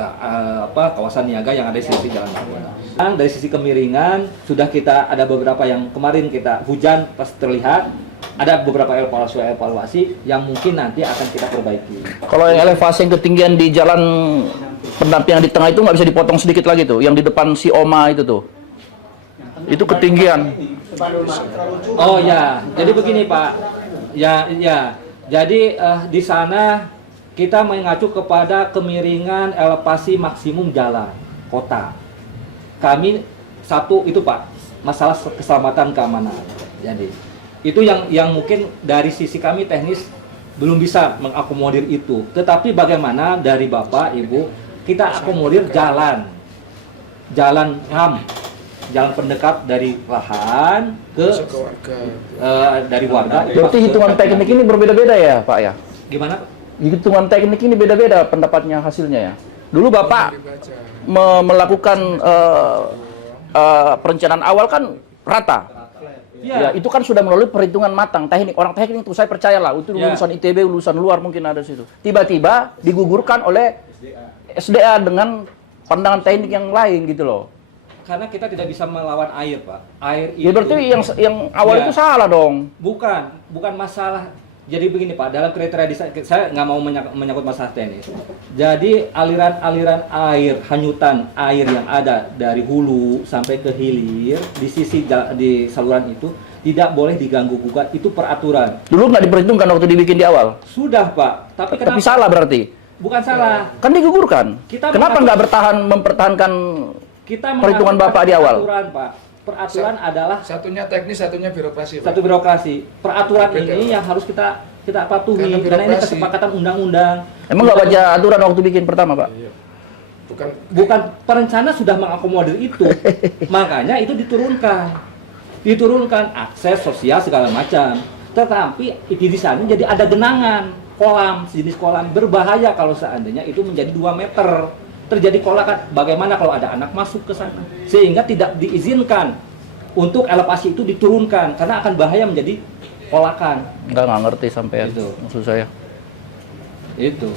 kawasan niaga yang ada di sisi jalan Margonda. Dari sisi kemiringan sudah kita ada beberapa yang kemarin kita hujan pas terlihat. Ada beberapa evaluasi yang mungkin nanti akan kita perbaiki. Kalau yang elevasi yang ketinggian di jalan pendamping yang di tengah itu nggak bisa dipotong sedikit lagi tuh, yang di depan si Oma itu tuh. Itu ketinggian. Oh ya, jadi begini Pak. Ya. Jadi di sana kita mengacu kepada kemiringan elevasi maksimum jalan kota. Kami satu itu Pak, masalah keselamatan keamanan. Jadi itu yang mungkin dari sisi kami teknis belum bisa mengakomodir itu. Tetapi bagaimana dari Bapak, Ibu, kita akomodir jalan HAM, jalan pendekat dari lahan ke dari warga. Berarti hitungan teknik ini berbeda-beda ya Pak ya? Gimana? Hitungan teknik ini beda-beda pendapatnya hasilnya ya. Dulu Bapak melakukan perencanaan awal kan rata. Ya, itu kan sudah melalui perhitungan matang teknik. Orang teknik itu saya percayalah, itu Ya. lulusan ITB, lulusan luar mungkin ada situ. Tiba-tiba digugurkan oleh SDA dengan pandangan teknik yang lain gitu loh. Karena kita tidak bisa melawan air, Pak. Air itu Ya berarti yang awal Ya. itu salah dong. bukan masalah. Jadi begini Pak, dalam kriteria saya nggak mau menyangkut masalah teknis. Jadi aliran-aliran air, hanyutan air yang ada dari hulu sampai ke hilir di sisi di saluran itu tidak boleh diganggu gugat. Itu peraturan. Dulu nggak diperhitungkan waktu dibikin di awal. Sudah Pak, tapi Tapi salah berarti. Bukan salah. Kan digugurkan. Kita Kenapa mengatur- nggak mempertahankan Kita perhitungan mengatur Bapak di awal? Peraturan Pak. Peraturan adalah Satunya teknis, satunya birokrasi, Pak. satu birokrasi. Peraturan Beda, ini Pak. yang harus kita patuhi Karena karena ini birokrasi. kesepakatan undang-undang. Emang nggak baca aturan waktu bikin pertama Pak? bukan perencana sudah mengakomodir itu. Makanya itu diturunkan akses sosial segala macam. Tetapi di sana jadi ada genangan, kolam, sejenis kolam berbahaya kalau seandainya itu menjadi 2 meter. Terjadi kolakan. Bagaimana kalau ada anak masuk ke sana? Sehingga tidak diizinkan untuk elevasi itu diturunkan karena akan bahaya menjadi kolakan. Nggak ngerti sampai Itu. maksud saya. Itu.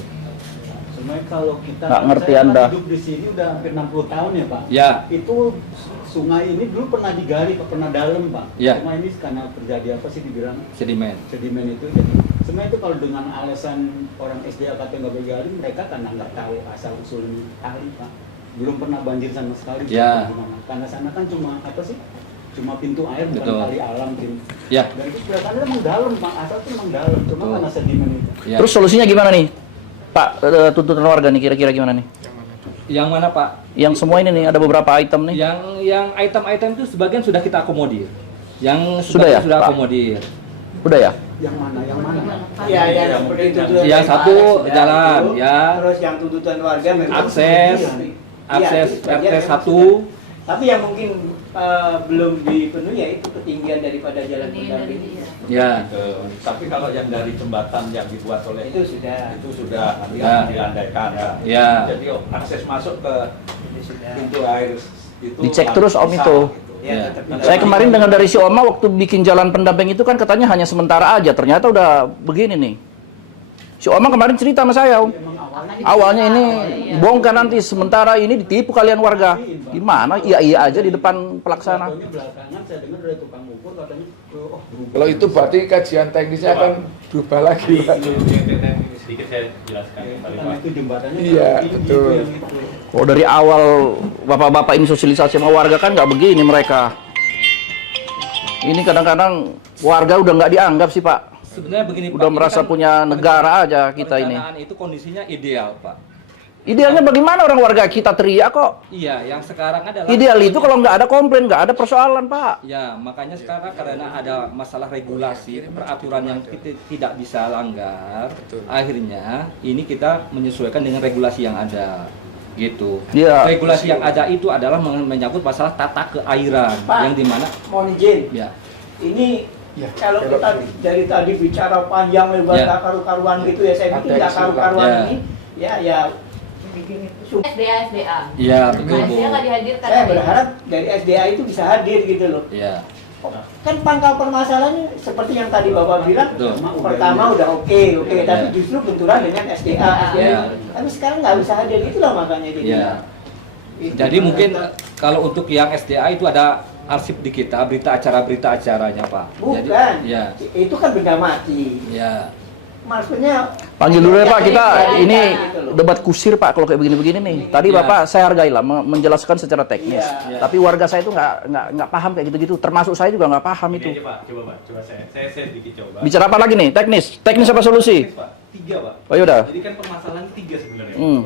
Sebenarnya kalau kita Nggak ngerti saya Anda. hidup di sini udah hampir 60 tahun ya Pak. Ya. Itu sungai ini dulu pernah digali, Pak, pernah dalam Pak. Ya. Cuma ini karena terjadi apa sih dibilang Sedimen. sedimen itu. Jadi sebenarnya itu kalau dengan alasan orang SDA katanya nggak bergali, mereka karena nggak tahu asal usul kali Pak. Belum pernah banjir sama sekali. Ya. Gimana? Karena sana kan cuma apa sih? Cuma pintu air bukan Betul. kali alam Ya. Dan itu kelihatannya emang dalam Pak, asal tuh emang dalam. Cuma Betul. karena sedimen itu. Ya. Terus solusinya gimana nih, Pak? Tuntutan warga nih kira-kira gimana nih? Yang mana Pak? Yang semua ini nih ada beberapa item nih. Yang item-item itu sebagian sudah kita akomodir. Yang Sudah ya, sudah Pak? akomodir. Udah ya? Yang mana? Yang mana? Iya, ya, seperti itu. Yang satu jalan, itu. ya. Terus yang tuntutan warga memang Akses, Iya, itu akses sebagian RT 1. memang tapi yang mungkin belum dipenuhi yaitu ketinggian daripada jalan pendamping. Ya. Tapi kalau yang dari jembatan yang dibuat oleh Itu sudah. Ya. dilandaikan ya. Ya. Jadi akses masuk ke Itu sudah. pintu air itu Dicek terus Om bisa, itu. gitu. Ya. tetap Saya kemarin dengar dari si Oma waktu bikin jalan pendamping itu kan katanya hanya sementara aja. Ternyata udah begini nih. Si Oma kemarin cerita sama saya, Om. Awalnya ini bongkar nanti, sementara ini ditipu kalian warga. Gimana? Iya aja di depan pelaksana. Contohnya belakangan saya dengar dari tukang ukur katanya berubah. Kalau itu berarti kajian teknisnya akan berubah lagi, Pak. Sedikit saya jelaskan. Karena itu jembatannya Iya, tinggi, betul. itu yang itu. Oh, dari awal bapak-bapak ini sosialisasi sama warga kan nggak begini mereka. Ini kadang-kadang warga udah nggak dianggap sih, Pak. Sebenarnya begini Udah Pak, ini merasa kan punya negara aja kita ini. perencanaan itu kondisinya ideal Pak. Idealnya bagaimana orang warga kita teriak kok? Iya, yang sekarang adalah Ideal itu kalau nggak ada komplain, nggak ada persoalan, Pak. Ya, makanya sekarang karena ada masalah regulasi, peraturan yang kita tidak bisa langgar, akhirnya ini kita menyesuaikan dengan regulasi yang ada. Gitu. Iya. Regulasi yang ada itu adalah menyangkut masalah tata keairan, Pak. yang dimana mohon izin. ya, Ini Ya, kalau belok kita ini. dari tadi bicara panjang lebar Ya. tak karu-karuan gitu ya, saya pikir Ada nggak karu-karuan Ya. ini ya bikin itu. SDA. ya betul Bu. SDA nggak dihadirkan. Saya berharap dari SDA itu bisa hadir gitu loh. Ya, Kan pangkal permasalahannya seperti yang tadi Bapak bilang, Betul. pertama udah oke, tapi Ya. justru benturan dengan SDA. Ya. Tapi sekarang nggak bisa hadir, itulah makanya jadi. ya. Jadi mungkin kalau untuk yang SDA itu ada arsip di kita, berita acaranya Pak. Bukan, Jadi, ya, itu kan benda mati. ya. Maksudnya Panggil dulu ya Pak, kita Iya, ini gitu loh. debat kusir Pak kalau kayak begini-begini nih. Tadi Iya. Bapak saya hargai lah menjelaskan secara teknis. Iya. Tapi warga saya itu nggak paham kayak gitu-gitu. Termasuk saya juga nggak paham Ini itu. aja Pak, coba Pak, coba saya sedikit coba. Bicara apa lagi nih? Teknis apa solusi? Pak, 3 Pak. Oh yaudah. Jadi kan permasalahan 3 sebenarnya. Hmm.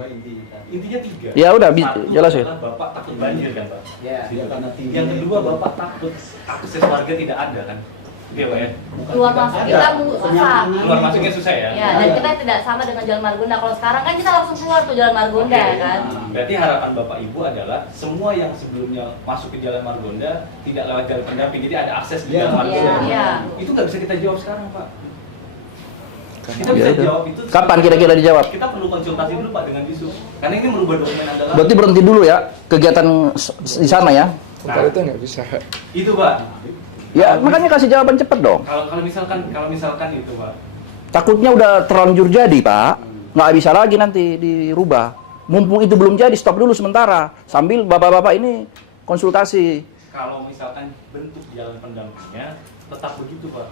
Intinya 3. Ya udah, Satu jelas ya. adalah Bapak takut banjir kan Pak. Ya. Ya, karena tinggi. Yang kedua Bapak takut akses warga tidak ada kan. Oke Pak ya. Keluar masuk kita susah. Keluar masuknya susah ya. Ya, dan kita tidak sama dengan Jalan Margonda. Kalau sekarang kan kita langsung keluar tuh Jalan Margonda Oke. kan. Berarti harapan Bapak Ibu adalah semua yang sebelumnya masuk ke Jalan Margonda tidak lewat jalan pendamping. Jadi ada akses di Iya. Jalan Margonda. Iya. Itu nggak bisa kita jawab sekarang Pak. Kita Ya bisa udah. jawab itu. Kapan kira-kira dijawab? Kita perlu konsultasi dulu Pak dengan Bisu. Karena ini merubah dokumen adalah. Berarti berhenti dulu ya kegiatan di sana ya. Kalau itu nggak bisa. Itu Pak. Ya makanya kasih jawaban cepet dong. Kalau misalkan itu Pak. Takutnya udah terlanjur jadi Pak. Nggak bisa lagi nanti dirubah. Mumpung itu belum jadi, stop dulu sementara. Sambil bapak-bapak ini konsultasi. Kalau misalkan bentuk jalan pendampingnya tetap begitu Pak.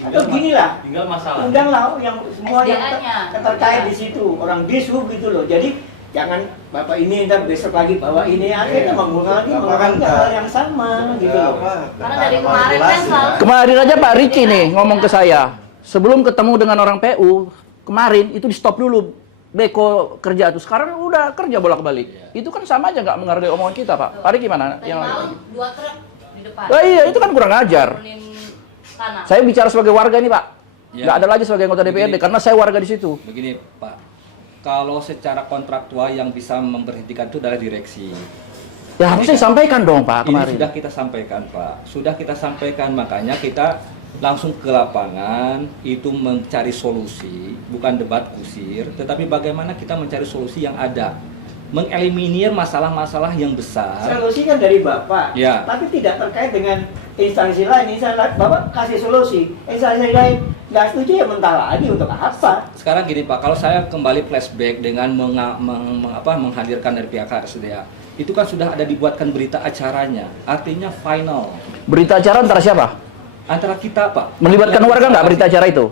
Atau gini lah, Tinggal masalah. undanglah yang semua yang SDA-nya. terkait di situ, orang dishub gitu loh. Jadi jangan bapak ini ntar besok lagi bawa ini akhirnya mengulang lagi mengulangi hal yang sama gitu loh. Karena dari kemarin kan selalu Kemarin aja Pak Riki nih ngomong ke saya. Sebelum ketemu dengan orang PU, kemarin itu di stop dulu. Beko kerja tuh. Sekarang udah kerja bolak-balik. Itu kan sama aja nggak menghargai omongan kita Pak. Pak Riki gimana? tadi malam 2 truk di depan. Oh iya, itu kan kurang ajar. Turunin tanah. Saya bicara sebagai warga nih Pak. Ya. Nggak ada lagi sebagai anggota DPRD karena saya warga di situ. Begini Pak, Kalau secara kontraktual yang bisa memberhentikan itu adalah direksi. Ya harusnya disampaikan dong Pak Ini kemarin. sudah kita sampaikan Pak, sudah kita sampaikan, makanya kita langsung ke lapangan itu mencari solusi, bukan debat kusir, tetapi bagaimana kita mencari solusi yang ada, mengeliminir masalah-masalah yang besar. Solusi kan dari Bapak, Ya. tapi tidak terkait dengan instansi lain. Instansi lain, Bapak kasih solusi, instansi lain nggak setuju ya mentah lagi untuk apa? Sekarang gini Pak, kalau saya kembali flashback dengan menghadirkan dari pihak RSDA, itu kan sudah ada dibuatkan berita acaranya, artinya final. Berita acara antara siapa? Antara kita Pak. Melibatkan warga nggak berita acara itu?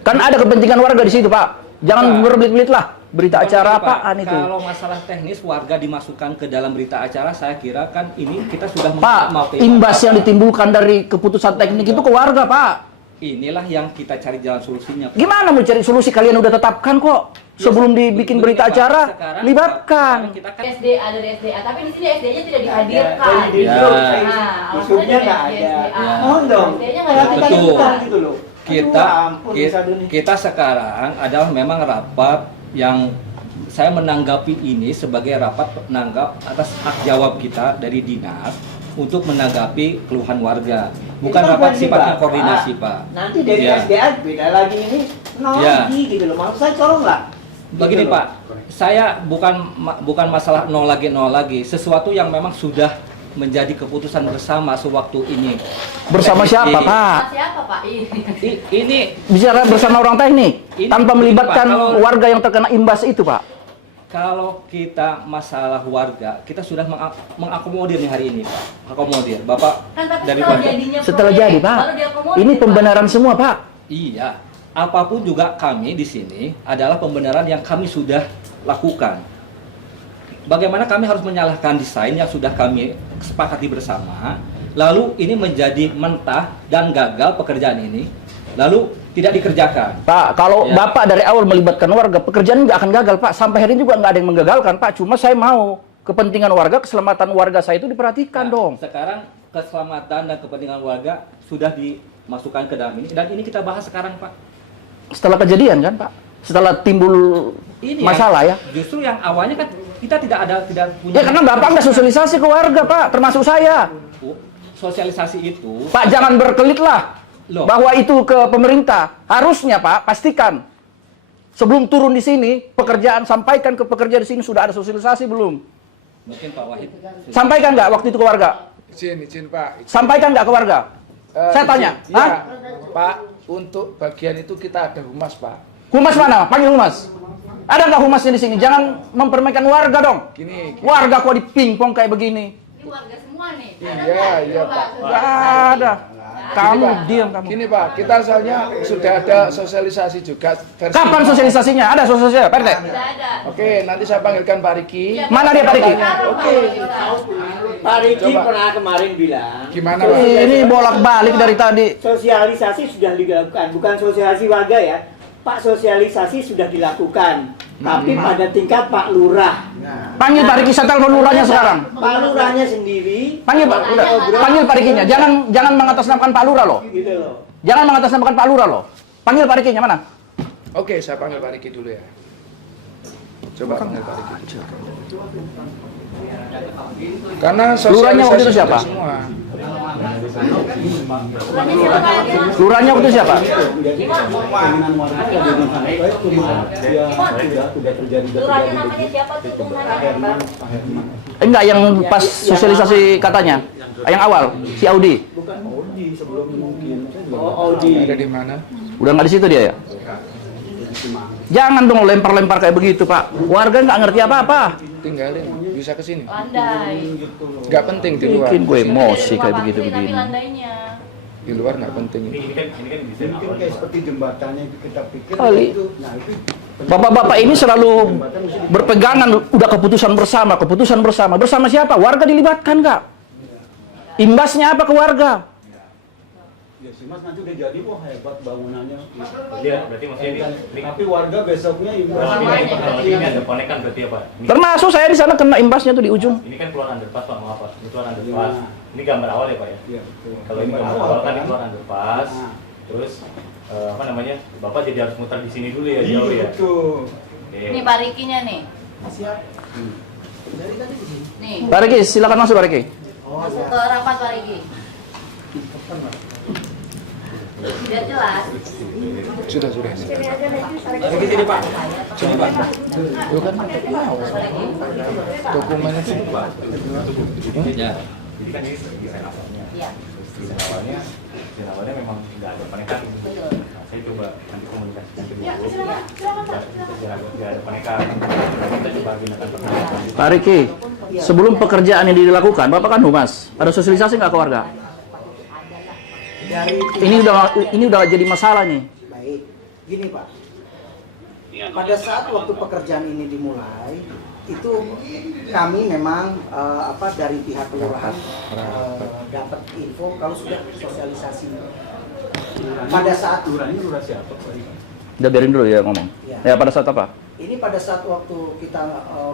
Kan ada kepentingan warga di situ Pak. Jangan berbelit-belit lah. Berita Bukan acara ini, Pak. apaan itu? Kalau masalah teknis warga dimasukkan ke dalam berita acara, saya kira kan ini kita sudah Pak, imbas yang ditimbulkan dari keputusan teknik itu ke warga Pak. Inilah yang kita cari jalan solusinya. Pak. Gimana mau cari solusi? Kalian udah tetapkan kok. Sebelum dibikin berita Pak. acara, Sekarang libatkan. kita kan SDA dari SDA, tapi di sini SDA-nya tidak Nggak dihadirkan. ada. Di Ya. grup, Nah, isunya nggak alasannya ada. SDA. Mohon dong, SDA-nya nggak perhatikan Betul. kita gitu loh. kita Aduh, ampun, Bisa Doni. kita sekarang adalah memang rapat yang saya menanggapi ini sebagai rapat menanggap atas hak jawab kita dari dinas untuk menanggapi keluhan warga. Bukan Itu rapat bukan sifatnya Bapak. koordinasi Pak. Nanti dari Ya. SDA beda lagi ini, nol Ya. lagi gitu loh. Maksud saya tolonglah. Begini Gitu loh. Pak, saya bukan masalah nol lagi, sesuatu yang memang sudah menjadi keputusan bersama sewaktu ini. Bersama siapa Ini- Pak? Siapa Pak? Ini. Ini Bicara bersama orang teknik. Ini Tanpa begini, melibatkan Pak, kalau- warga yang terkena imbas itu Pak. kalau kita masalah warga, kita sudah mengakomodir nih hari ini Pak. Akomodir, Bapak Kan tapi dari setelah warga. jadinya Setelah proyek, jadi Pak. baru diakomodir, Ini Pak. pembenaran semua Pak. Iya, apapun juga kami di sini adalah pembenaran yang kami sudah lakukan. Bagaimana kami harus menyalahkan desain yang sudah kami sepakati bersama, lalu ini menjadi mentah dan gagal pekerjaan ini, lalu tidak dikerjakan. Pak, kalau Ya. Bapak dari awal melibatkan warga, pekerjaan nggak akan gagal Pak. Sampai hari ini juga nggak ada yang menggagalkan Pak. Cuma saya mau kepentingan warga, keselamatan warga saya itu diperhatikan Nah, dong. Sekarang keselamatan dan kepentingan warga sudah dimasukkan ke dalam ini, dan ini kita bahas sekarang Pak. Setelah kejadian kan Pak? Setelah timbul Ini masalah ya? Justru yang awalnya kan kita tidak punya. Ya karena Bapak nggak sosialisasi ke warga Pak, termasuk saya. Sosialisasi itu. Pak jangan berkelit lah Loh. bahwa itu ke pemerintah. Harusnya Pak pastikan sebelum turun di sini pekerjaan sampaikan ke pekerja di sini sudah ada sosialisasi belum? Mungkin Pak Wahid. Sampaikan nggak waktu itu ke warga? Izin Pak. Sampaikan nggak ke warga? Saya tanya, Ya, hah? Pak, untuk bagian itu kita ada humas Pak. Humas mana? Panggil humas. Ada nggak humasnya di sini? Jangan mempermainkan warga dong. Gini. Warga kok dipingpong kayak begini? Ini warga semua nih. Iya, Pak. Nggak ada. Kamu diam kamu. Gini Pak, kita soalnya sudah ada sosialisasi juga. versi- Kapan sosialisasinya? Ada sosialisasinya, Pak RT? Tidak ada. Oke, nanti saya panggilkan Pak Riki. Mana dia Pak Riki? Oke. Pak Riki Coba. pernah kemarin bilang, Gimana Pak? Ini bolak-balik dari tadi. sosialisasi sudah dilakukan, bukan sosialisasi warga ya. Pak, sosialisasi sudah dilakukan, tapi pada tingkat Pak Lurah. Panggil Pak Riki, saya telepon lurahnya sekarang. Pak Lurahnya sendiri. Panggil Pak, udah. Panggil Pak Rikinya. Jangan mengatasnamakan Pak Lurah loh. Gitu loh. Jangan mengatasnamakan Pak Lurah loh. Panggil Pak Rikinya mana? Oke, saya panggil Pak Riki dulu ya. Coba panggil Pak Riki. Karena Lurahnya waktu itu sosialisasi siapa? sudah semua. Lurahnya waktu itu siapa? Lurahnya namanya siapa tuh? Tuh nanya, Pak. Enggak, yang pas sosialisasi katanya. Yang awal, si Audi. Ada di mana? Udah nggak di situ dia ya? Jangan dong lempar-lempar kayak begitu Pak. Warga nggak ngerti apa-apa. Tinggalin, bisa ke sini. Landai. Nggak penting di luar. Bikin gue emosi kayak Tapi begitu-begini. landainya. Di luar nggak penting. Ini kan bisa Mungkin kayak seperti jembatannya itu kita pikir Kali. itu. Nah, itu Bapak-bapak ini selalu berpegangan udah keputusan bersama. Bersama siapa? Warga dilibatkan nggak? Imbasnya apa ke warga? ya si Mas nanti udah jadi wah hebat bangunannya. Iya, berarti maksudnya ini Tapi warga besoknya ibu. ini ada konekan berarti apa? Ini, Termasuk saya di sana kena imbasnya tuh di ujung. ini kan keluar underpass Pak, maaf Pak. Ini keluar underpass. Ini gambar awal ya Pak ya? Iya, betul. Kalau ini gambar awal kan ini keluar underpass. Terus apa namanya? Bapak jadi harus muter di sini dulu ya, jauh ya. Betul. Ini Pak Rikinya nih. Siap. Dari tadi di sini. Nih. Pak Riki, silakan masuk Pak Riki. Oh, Masuk ya. ke rapat Pak Riki. Sudah jelas. Sudah. Lagi sini Pak. Sini Pak. Itu kan dokumennya sini Pak. Ya. Jadi kan ini desain awalnya. Iya. Desain awalnya memang nggak ada penekan. Betul. Saya coba nanti komunikasikan ke Ya, silakan. nggak ada penekan. Kita coba gunakan penekan. Pak Riki, sebelum pekerjaan ini dilakukan, Bapak kan humas. Ada sosialisasi nggak ke warga? Dari Ini udah jadi masalah nih. baik. Gini Pak. Pada saat waktu pekerjaan ini dimulai, itu kami memang dari pihak kelurahan dapat info kalau sudah sosialisasi. Pada saat Lurah ini lurah siapa Pak? Udah biarin dulu ya ngomong. Ya. Ya pada saat apa? ini pada saat waktu kita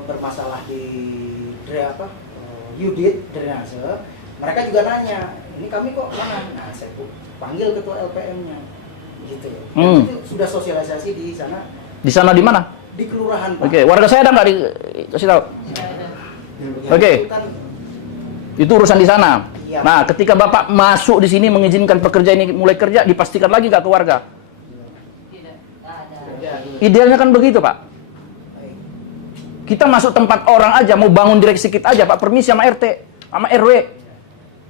bermasalah di Yudit drainase, mereka juga nanya, ini kami kok mana? Nah, saya panggil ketua LPM-nya, gitu. Dan itu sudah sosialisasi di sana. Di sana di mana? Di kelurahan Pak. Oke, warga saya ada nggak dikasih tahu? Ya, Oke. Itu kan Itu urusan di sana. Iya. Nah, ketika Bapak masuk di sini mengizinkan pekerja ini mulai kerja, dipastikan lagi nggak ke warga? Tidak ada. Idealnya kan begitu, Pak. baik. Kita masuk tempat orang aja, mau bangun direksi kita aja, Pak, permisi sama RT, sama RW.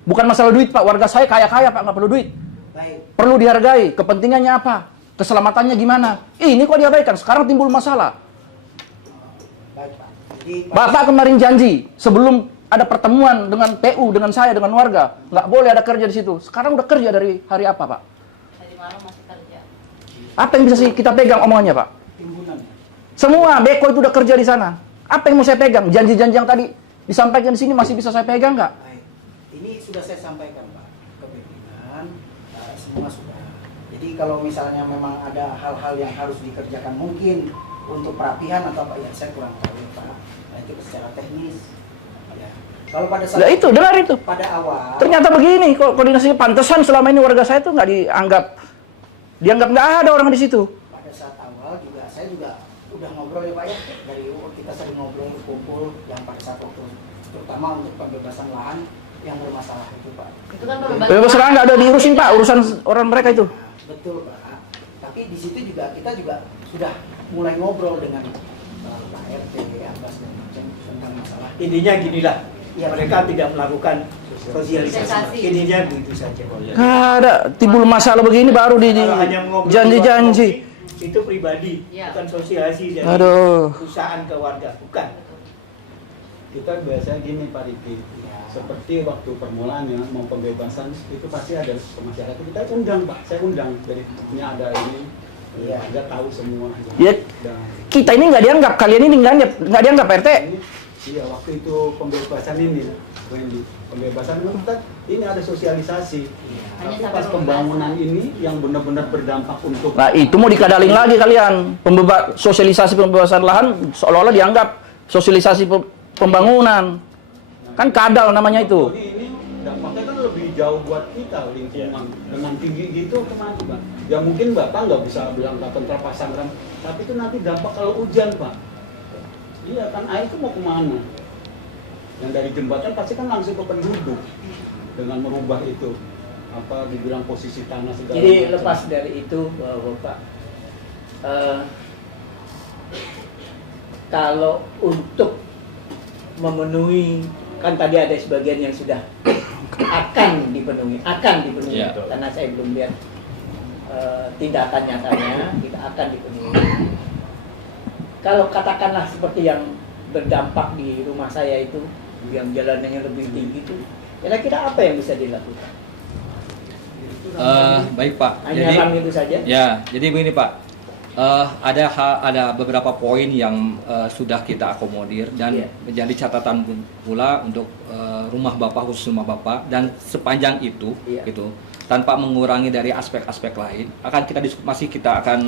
Bukan masalah duit, Pak. Warga saya kaya-kaya, Pak, nggak perlu duit. Baik. Perlu dihargai. Kepentingannya apa? Keselamatannya gimana? Ini kok diabaikan? Sekarang timbul masalah. Baik Pak. Jadi Bapak kemarin janji, sebelum ada pertemuan dengan PU, dengan saya, dengan warga, nggak boleh ada kerja di situ. Sekarang udah kerja dari hari apa, Pak? Tadi malam masih kerja. Apa yang bisa sih kita pegang omongannya, Pak? timbunan. Semua Beko itu udah kerja di sana. Apa yang mau saya pegang? Janji-janji yang tadi disampaikan di sini masih bisa saya pegang nggak? Baik. Ini sudah saya sampaikan Pak ke pimpinan, semua sudah. Jadi kalau misalnya memang ada hal-hal yang harus dikerjakan mungkin untuk perapihan atau apa ya saya kurang tahu Pak. Nah, itu secara teknis. Ya. Kalau pada saat Nah itu, dengar itu. pada awal Ternyata begini, kok koordinasinya pantesan selama ini warga saya tuh nggak dianggap nggak ada orang di situ. pada saat awal juga saya juga udah ngobrol ya Pak ya, dari kita sering ngobrol kumpul yang pada saat waktu terutama untuk pembebasan lahan yang bermasalah itu Pak. Itu kan Bebas lahan nggak ada diurusin, Pak, urusan orang mereka itu. Betul Pak. Tapi di situ juga kita juga sudah mulai ngobrol dengan Pak RT, Abbas dan macam tentang masalah. Intinya ginilah, Ya. mereka tidak melakukan sosialisasi. Sosialisasi. Intinya begitu saja. Nggak ada, timbul masalah begini baru di Kalau hanya mengobrol janji-janji. di warung kopi, itu pribadi, Ya. bukan sosialisasi dari Aduh. perusahaan ke warga, bukan. Kita biasanya gini Pak Riki, seperti waktu permulaannya mau pembebasan itu pasti ada ke masyarakat, kita undang Pak, saya undang dari ini ada ini, Iya. ada tahu semua. Ya, Dan kita ini nggak dianggap, kalian ini nggak dianggap, Pak RT. iya waktu itu pembebasan ini, Wendy, pembebasan itu kan ini ada sosialisasi. Hanya Tapi sampai pas pembangunan ini yang benar-benar berdampak untuk Nah itu mau dikadalin lagi kalian. Sosialisasi pembebasan lahan seolah-olah dianggap sosialisasi pembangunan. Kan kadal namanya itu. Jadi ini dampaknya kan lebih jauh buat kita lingkungan dengan tinggi gitu kemana Pak? Ya mungkin Bapak nggak bisa bilang kapan terpasang kan, tapi itu nanti dampak kalau hujan Pak. Iya kan air itu mau kemana? Yang dari jembatan pasti kan langsung ke penduduk dengan merubah itu apa dibilang posisi tanah segala Jadi macam. lepas dari itu, Bapak, kalau untuk memenuhi, kan tadi ada sebagian yang sudah akan dipenuhi, Ya. karena saya belum lihat tindakan nyatanya, kita akan dipenuhi. Kalau katakanlah seperti yang berdampak di rumah saya itu, yang jalanannya lebih tinggi itu, kira-kira apa yang bisa dilakukan? Baik Pak. Hanya kan itu saja? Ya, jadi begini Pak. Ada beberapa poin yang sudah kita akomodir dan Iya. menjadi catatan pula untuk rumah Bapak, khusus rumah Bapak, dan sepanjang itu Iya. gitu tanpa mengurangi dari aspek-aspek lain akan kita akan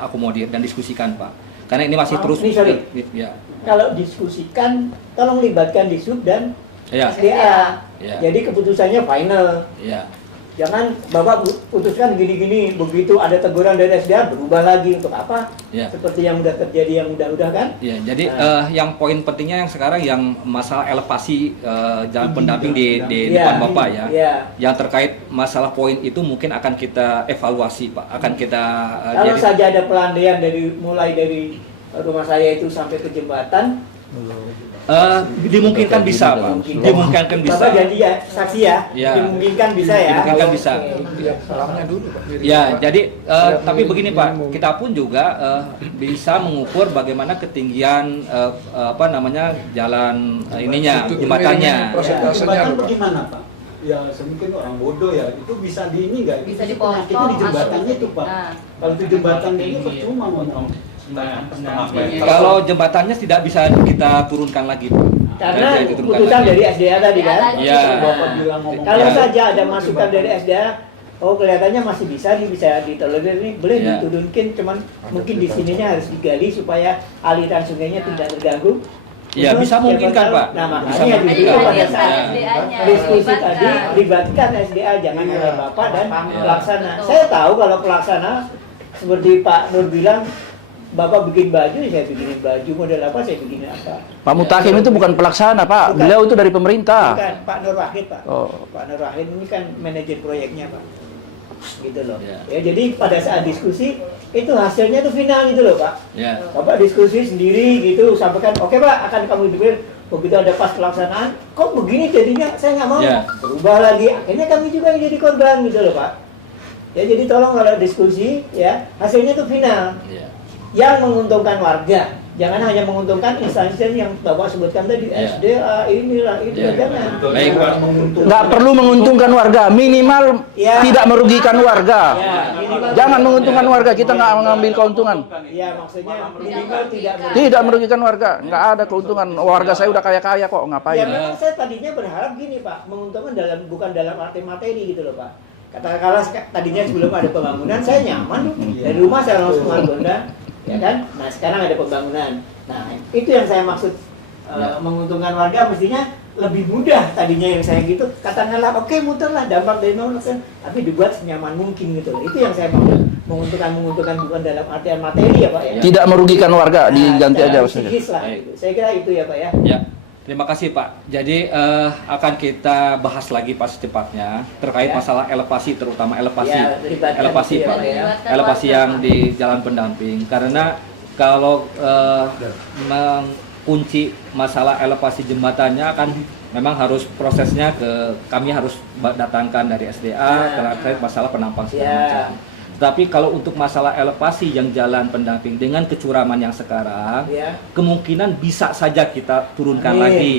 akomodir dan diskusikan Pak, karena ini masih terus sorry. ya. Kalau diskusikan, tolong libatkan Disub dan Ya. SDA. Ya. Jadi keputusannya final. Ya. Jangan Bapak putuskan gini-gini, begitu ada teguran dari SDA berubah lagi untuk apa? Ya. Seperti yang udah terjadi, yang udah kan? Ya, jadi yang poin pentingnya yang sekarang yang masalah elevasi jalan pendamping di Iya, depan Bapak ya. iya. Yang terkait masalah poin itu mungkin akan kita evaluasi Pak, akan kita Kalau saja ada pelandaian mulai dari rumah saya itu sampai ke jembatan, dimungkinkan bisa Pak, dimungkinkan bisa. Bapak jadi ya saksi ya, Ya. dimungkinkan bisa ya. Dimungkinkan bisa. Oke. Salahnya dulu Pak. Ya, jadi tapi begini Pak, kita pun juga bisa mengukur bagaimana ketinggian apa namanya jalan ininya, jembatannya. Prosentasenya Jembatan loh, Pak. bagaimana Pak? Ya mungkin orang bodoh ya, itu bisa di ini nggak? Bisa Itu dipotong, penyakitnya di jembatannya masuk. itu Pak. Nah. Kalau itu jembatannya ini percuma ngomong. Kalau jembatannya tidak bisa kita turunkan lagi Pak. Karena Tidak bisa diturunkan putusan lagi. dari SDA tadi kan. Iya. Bapak bilang ngomong. Kalau Ya. saja ada masukan dari SDA, oh kelihatannya masih bisa ditolerir nih, boleh Ya. diturunkan, cuman mungkin di sininya harus digali supaya aliran sungainya tidak terganggu. Ya, Itu bisa siapa memungkinkan, tahu. Pak. Nah Bisa makanya memungkinkan. dulu pada Hadirkan saat SDA-nya, diskusi libatkan. tadi libatkan SDA, jangan Iya. hanya Bapak dan Iya. pelaksana. Betul. Saya tahu kalau pelaksana seperti Pak Nur bilang, Bapak bikin baju, saya bikinin baju, model apa saya bikin apa. Pak Mutakin itu bukan pelaksana, Pak. Bukan. Beliau itu dari pemerintah. Bukan, Pak Nur Wahid, Pak. Oh. Pak Nur Wahid ini kan manajer proyeknya, Pak. Gitu loh. Ya. Ya, jadi pada saat diskusi itu hasilnya tuh final gitu loh, Pak. Ya. Bapak diskusi sendiri gitu, sampaikan, oke Pak, akan kami pikir begitu ada pas pelaksanaan, kok begini jadinya saya nggak mau. Ya. Berubah lagi, akhirnya kami juga yang jadi korban gitu loh, Pak. Ya jadi tolong kalau diskusi ya hasilnya tuh final. Ya. Yang menguntungkan warga, jangan hanya menguntungkan instansi yang Bapak sebutkan tadi, Ya. SDA, inilah, itu Ya. jangan. Baik, Pak. Nggak perlu menguntungkan warga, minimal Ya. tidak merugikan warga. Ya, minimal- Jangan menguntungkan warga, kita nggak mengambil keuntungan. Ya maksudnya minimal tidak Tidak merugikan warga, nggak ada keuntungan. Warga saya udah kaya-kaya kok, Ya ngapain? memang saya tadinya berharap gini Pak, menguntungkan bukan dalam arti materi gitu loh Pak. Katakanlah tadinya sebelum ada pembangunan saya nyaman dari rumah saya langsung ke Margonda, ya kan? Nah sekarang ada pembangunan. Nah itu yang saya maksud menguntungkan warga mestinya lebih mudah tadinya yang saya gitu. Katakanlah oke muterlah dampak dari 0%, tapi dibuat senyaman mungkin gitu. Itu yang saya maksud menguntungkan bukan dalam artian materi ya Pak ya. Tidak merugikan warga, diganti aja. secara maksudnya. psikis lah, gitu. Saya kira itu ya Pak ya. Ya, terima kasih Pak. Jadi akan kita bahas lagi Pak secepatnya terkait Ya. masalah elevasi, terutama elevasi, Ya, libatkan elevasi itu ya, Pak, Pak, ya. elevasi yang di jalan pendamping. Karena kalau mengunci masalah elevasi jembatannya akan memang harus prosesnya kami harus datangkan dari SDA terkait masalah penampang segala Ya. macam. Tapi kalau untuk masalah elevasi yang jalan pendamping dengan kecuraman yang sekarang, Ya. kemungkinan bisa saja kita turunkan Amin. lagi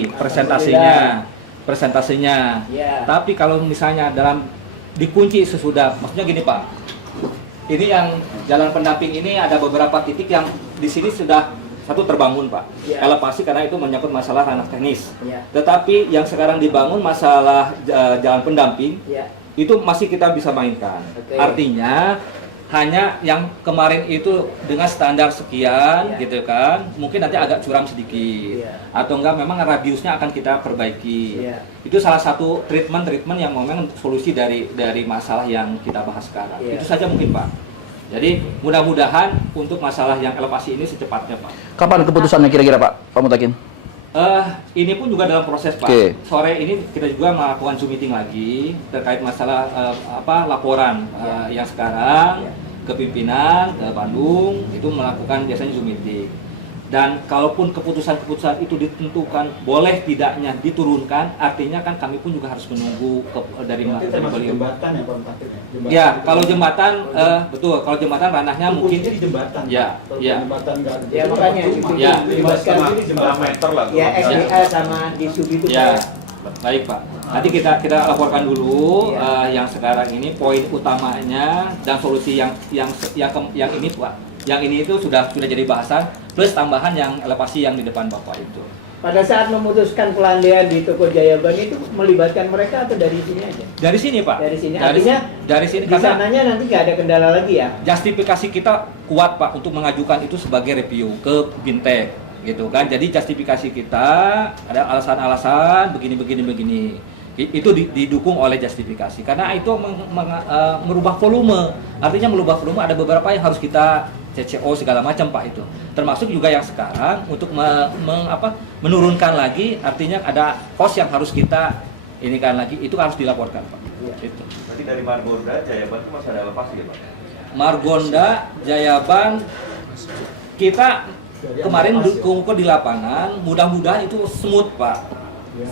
persentasenya. Ya. Tapi kalau misalnya dalam dikunci sesudah, maksudnya gini Pak, ini yang jalan pendamping ini ada beberapa titik yang di sini sudah satu terbangun Pak, Ya. elevasi karena itu menyangkut masalah ranah teknis. Ya. Tetapi yang sekarang dibangun masalah jalan pendamping Ya. itu masih kita bisa mainkan. Oke. Artinya hanya yang kemarin itu dengan standar sekian Ya. gitu kan, mungkin nanti agak curam sedikit. Ya. Atau enggak memang radiusnya akan kita perbaiki. Ya. Itu salah satu treatment yang memang solusi dari masalah yang kita bahas sekarang. Ya. Itu saja mungkin Pak. Jadi mudah-mudahan untuk masalah yang elevasi ini secepatnya Pak. Kapan keputusannya kira-kira Pak Mutakin? Ini pun juga dalam proses Pak. Oke. Sore ini kita juga melakukan Zoom meeting lagi terkait masalah laporan yang sekarang ke pimpinan ke Bandung itu melakukan biasanya Zoom meeting. Dan kalaupun keputusan-keputusan itu ditentukan boleh tidaknya diturunkan, artinya kan kami pun juga harus menunggu dari termasuk beliau. jembatan ya Pak Mutakin ya? Jembatan Ya, itu kalau kan- jembatan betul. Kalau jembatan ranahnya itu mungkin kuncinya di jembatan. Ya, Kalau ya. jembatan nggak ada. Ya, makanya itu Ya. dilibatkan Ini jembatan. ya SDA sama di sub itu Ya, Pak. baik Pak. Nanti kita laporkan dulu Ya. yang sekarang ini poin utamanya dan solusi yang ini Pak. Yang ini itu sudah jadi bahasan plus tambahan yang elevasi yang di depan Bapak itu. Pada saat memutuskan pelandaian di Toko Jayaban itu melibatkan mereka atau dari sini aja? Dari sini Pak. Dari sini. Artinya dari sini di karena sananya nanti nggak ada kendala lagi ya? justifikasi kita kuat Pak untuk mengajukan itu sebagai review ke Bintek gitu kan. Jadi justifikasi kita ada alasan-alasan begini. Itu didukung oleh justifikasi karena itu merubah volume. Artinya merubah volume ada beberapa yang harus kita CCO segala macam Pak itu. Termasuk juga yang sekarang untuk menurunkan lagi, artinya ada cost yang harus kita ini kan lagi, itu harus dilaporkan Pak. Itu. Berarti dari Margonda, Jayaban itu masih ada elevasi ya Pak? Margonda, Jayaban, kita kemarin ukur di lapangan, mudah-mudahan itu smooth Pak.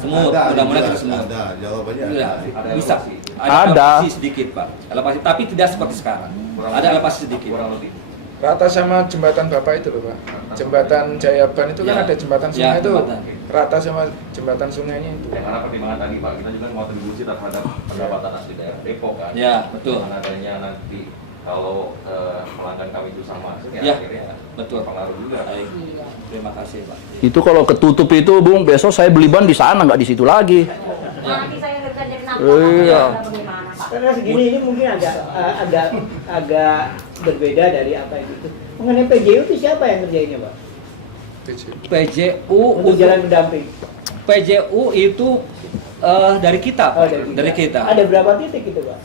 Smooth, mudah-mudahan kita smooth. Ada, jawabannya Ya, ada. bisa. Ada. Elevasi sedikit Pak, elevasi, tapi tidak seperti sekarang. Ada elevasi sedikit. Kurang lebih. Rata sama jembatan Bapak itu loh Pak. Jembatan Jayaban itu kan Ya. ada jembatan Ya, sungai itu. jembatan. Rata sama jembatan sungainya itu. Ya, karena pertimbangan tadi Pak, kita juga mau kontribusi terhadap pendapatan asli daerah Depok kan. Ya, betul. Dengan adanya nanti kalau pelanggan kami itu sama, Ya, akhirnya betul. pengaruh juga. Baik. Terima kasih Pak. Itu kalau ketutup itu, Bung, besok saya beli ban di sana, nggak di situ lagi. Nanti saya kerja jadi nafkah. Iya. Bagaimana Pak? Karena segini ini mungkin agak berbeda dari apa itu. Mengenai PJU itu siapa yang ngerjainnya Pak? PJU Untuk jalan pendamping. PJU itu dari kita, Oh, Pak. Dari kita. Ada berapa titik itu Pak?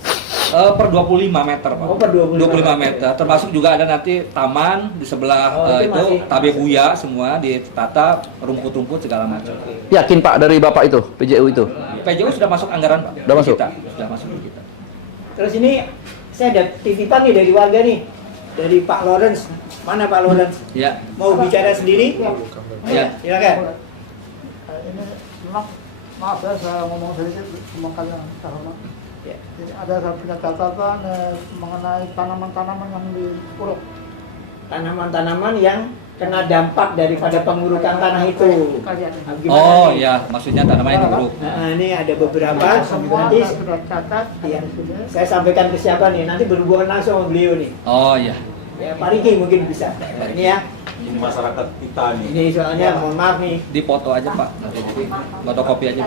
Per 25 meter Pak. Oh, per 25 meter. Termasuk juga ada nanti taman di sebelah Oh, itu itu masih- tabebuya semua ditata, rumput-rumput segala macam. Yakin Pak dari Bapak itu, PJU itu? PJU sudah masuk anggaran Pak. Sudah Di masuk? Kita. Sudah masuk di kita. Terus ini saya ada titipan nih dari warga nih. Dari Pak Lawrence. Mana Pak Lawrence? Ya. Mau bicara sendiri? Ya. Silakan. Ini memang maaf ya saya ngomong sedikit makanya terhormat. Ya. Jadi ada saya punya catatan mengenai tanaman-tanaman yang di Puruk. Tanaman-tanaman yang kena dampak daripada pengurukan tanah itu. Kalian. Gimana Oh nih? ya, maksudnya tanaman yang buruk. Nah, ini ada beberapa. Semua Nanti sudah catat. ya, Sudah. saya sampaikan ke siapa nih? Nanti berhubungan langsung sama beliau nih. Oh ya. Ya, Pak Riki mungkin bisa. Ini ya. Ini masyarakat kita nih. Ini soalnya mohon maaf nih. Dipoto aja Pak. Nanti fotokopi aja.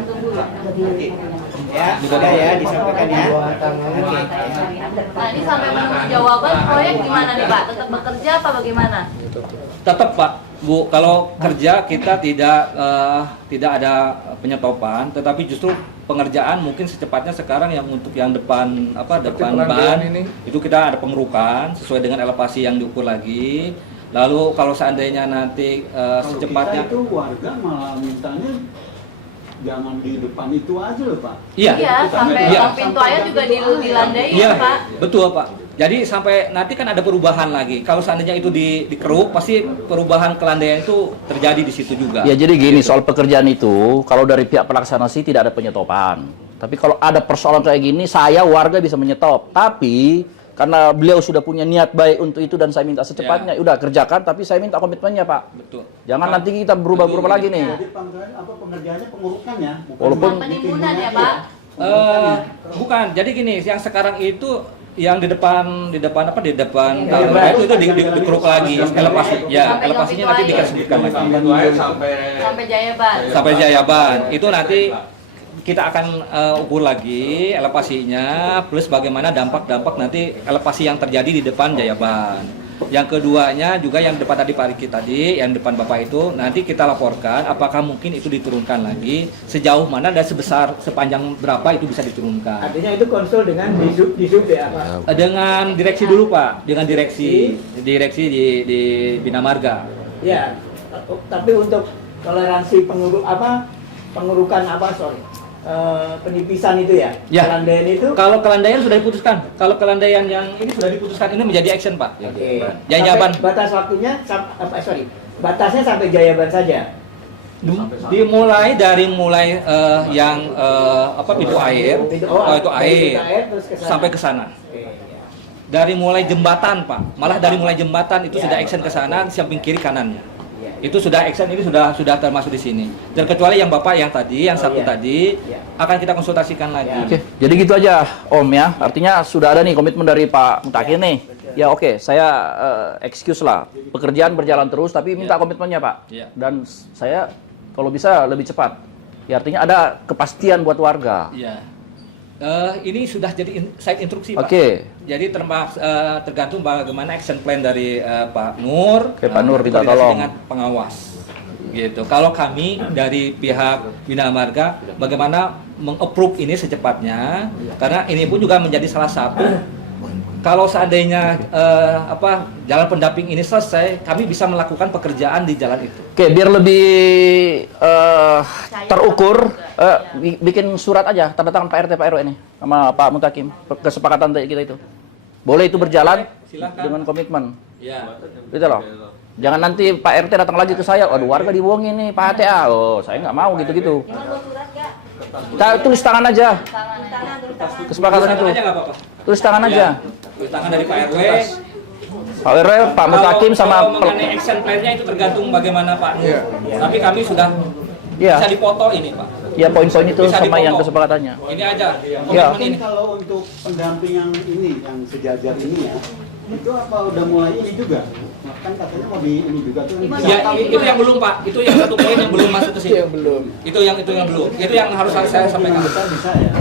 Ya, sudah ya disampaikan ya. Oke. Nah ini sampai menunggu jawaban proyek gimana nih Pak? Tetap bekerja apa bagaimana? Tetap Pak, Bu, kalau kerja kita tidak ada penyetopan, tetapi justru pengerjaan mungkin secepatnya sekarang yang untuk yang depan depan pelandian ban ini. itu kita ada pengerukan sesuai dengan elevasi yang diukur lagi. Lalu kalau seandainya nanti secepatnya Kita itu warga malah mintanya jangan di depan itu aja loh Pak. Iya. Iya, sampai Iya. pintu air juga dilandai Iya, ya Pak. betul Pak. Jadi sampai nanti kan ada perubahan lagi. Kalau seandainya itu dikeruk, pasti perubahan kelandaian itu terjadi di situ juga. Ya jadi gini, soal pekerjaan itu, kalau dari pihak pelaksana sih tidak ada penyetopan. Tapi kalau ada persoalan kayak gini, saya warga bisa menyetop. Tapi karena beliau sudah punya niat baik untuk itu dan saya minta secepatnya, udah kerjakan. Tapi saya minta komitmennya Pak. Betul. Jangan nanti kita berubah-berubah lagi nih. Jadi pengerjaannya pengurukan ya, Walaupun Penimbunan ya Pak. Bukan. Jadi gini, yang sekarang itu yang di depan Jayaban. itu dikeruk lagi elevasi. Ya, Sampai elevasinya Pintu nanti Air. disebutkan lagi. Sampai Jayaban. Sampai Jayaban. Itu nanti kita akan ukur lagi elevasinya plus bagaimana dampak-dampak nanti elevasi yang terjadi di depan Jayaban. Yang keduanya juga yang depan tadi Pak Riki tadi, yang depan Bapak itu nanti kita laporkan apakah mungkin itu diturunkan lagi, sejauh mana dan sepanjang berapa itu bisa diturunkan. Artinya itu konsul dengan disub ya Pak. Dengan direksi dulu Pak, dengan direksi di Bina Marga. Ya. Tapi untuk toleransi penipisan itu ya. Ya. Kelandaian itu. Kalau kelandaian sudah diputuskan, kalau kelandaian yang ini sudah diputuskan, ini menjadi action Pak. Oke. Jayaban. Sampai batas waktunya batasnya sampai Jayaban saja. Dimulai dari yang pintu air, itu air terus ke sana. sampai ke sana. Oke, ya. Dari mulai jembatan Pak, malah dari mulai jembatan itu sudah action ke sana, samping kiri kanannya. Itu sudah action, ini sudah termasuk di sini. Terkecuali yang Bapak yang tadi, yang satu tadi akan kita konsultasikan lagi. Oke, jadi gitu aja Om ya. Artinya sudah ada nih komitmen dari Pak Mutakin nih. Ya oke, saya excuse lah. Pekerjaan berjalan terus, tapi minta komitmennya Pak. Ya. Dan saya kalau bisa lebih cepat. Ya artinya ada kepastian buat warga. Iya. Ini sudah jadi site instruksi Pak. Oke. Jadi tergantung bagaimana action plan dari Pak Nur. Oke, Pak Nur minta koordinasi tolong. dengan pengawas. Gitu. Kalau kami dari pihak Bina Marga, bagaimana meng-approve ini secepatnya, karena ini pun juga menjadi salah satu. Kalau seandainya jalan pendamping ini selesai, kami bisa melakukan pekerjaan di jalan itu. Oke, biar lebih terukur, bikin surat aja, tanda tangan Pak RT, Pak RW ini, sama Pak Mutakim, kesepakatan tadi kita itu. Boleh itu berjalan Silakan. dengan komitmen. Ya. Gitu loh. Jangan nanti Pak RT datang lagi ke saya, waduh warga dibohongin nih Pak HTA. Oh, saya nggak mau gitu-gitu. Gimana buat surat gak? Kita tulis tangan aja, Tangan tulis tangan. kesepakatan itu. Aja nggak apa-apa. Tulis tangan aja. Tulis tangan dari Pak RW. Pak RW, Pak Mutakim sama kalau mengenai action plan-nya itu tergantung bagaimana Pak. Iya. Tapi kami sudah Iya. bisa dipoto ini Pak. Ya poin-poin itu Bisa sama yang dipotong. kesepakatannya. Ini aja. Ya. Komitmen ini. Kalau untuk pendamping yang ini, yang sejajar ini ya, itu apa udah mulai ini juga? Kan katanya mau di ini juga tuh. Ya, itu yang belum Pak. Itu yang satu poin yang belum masuk ke sini. Yang belum. Itu yang belum. Itu yang harus saya sampaikan. Bisa ya.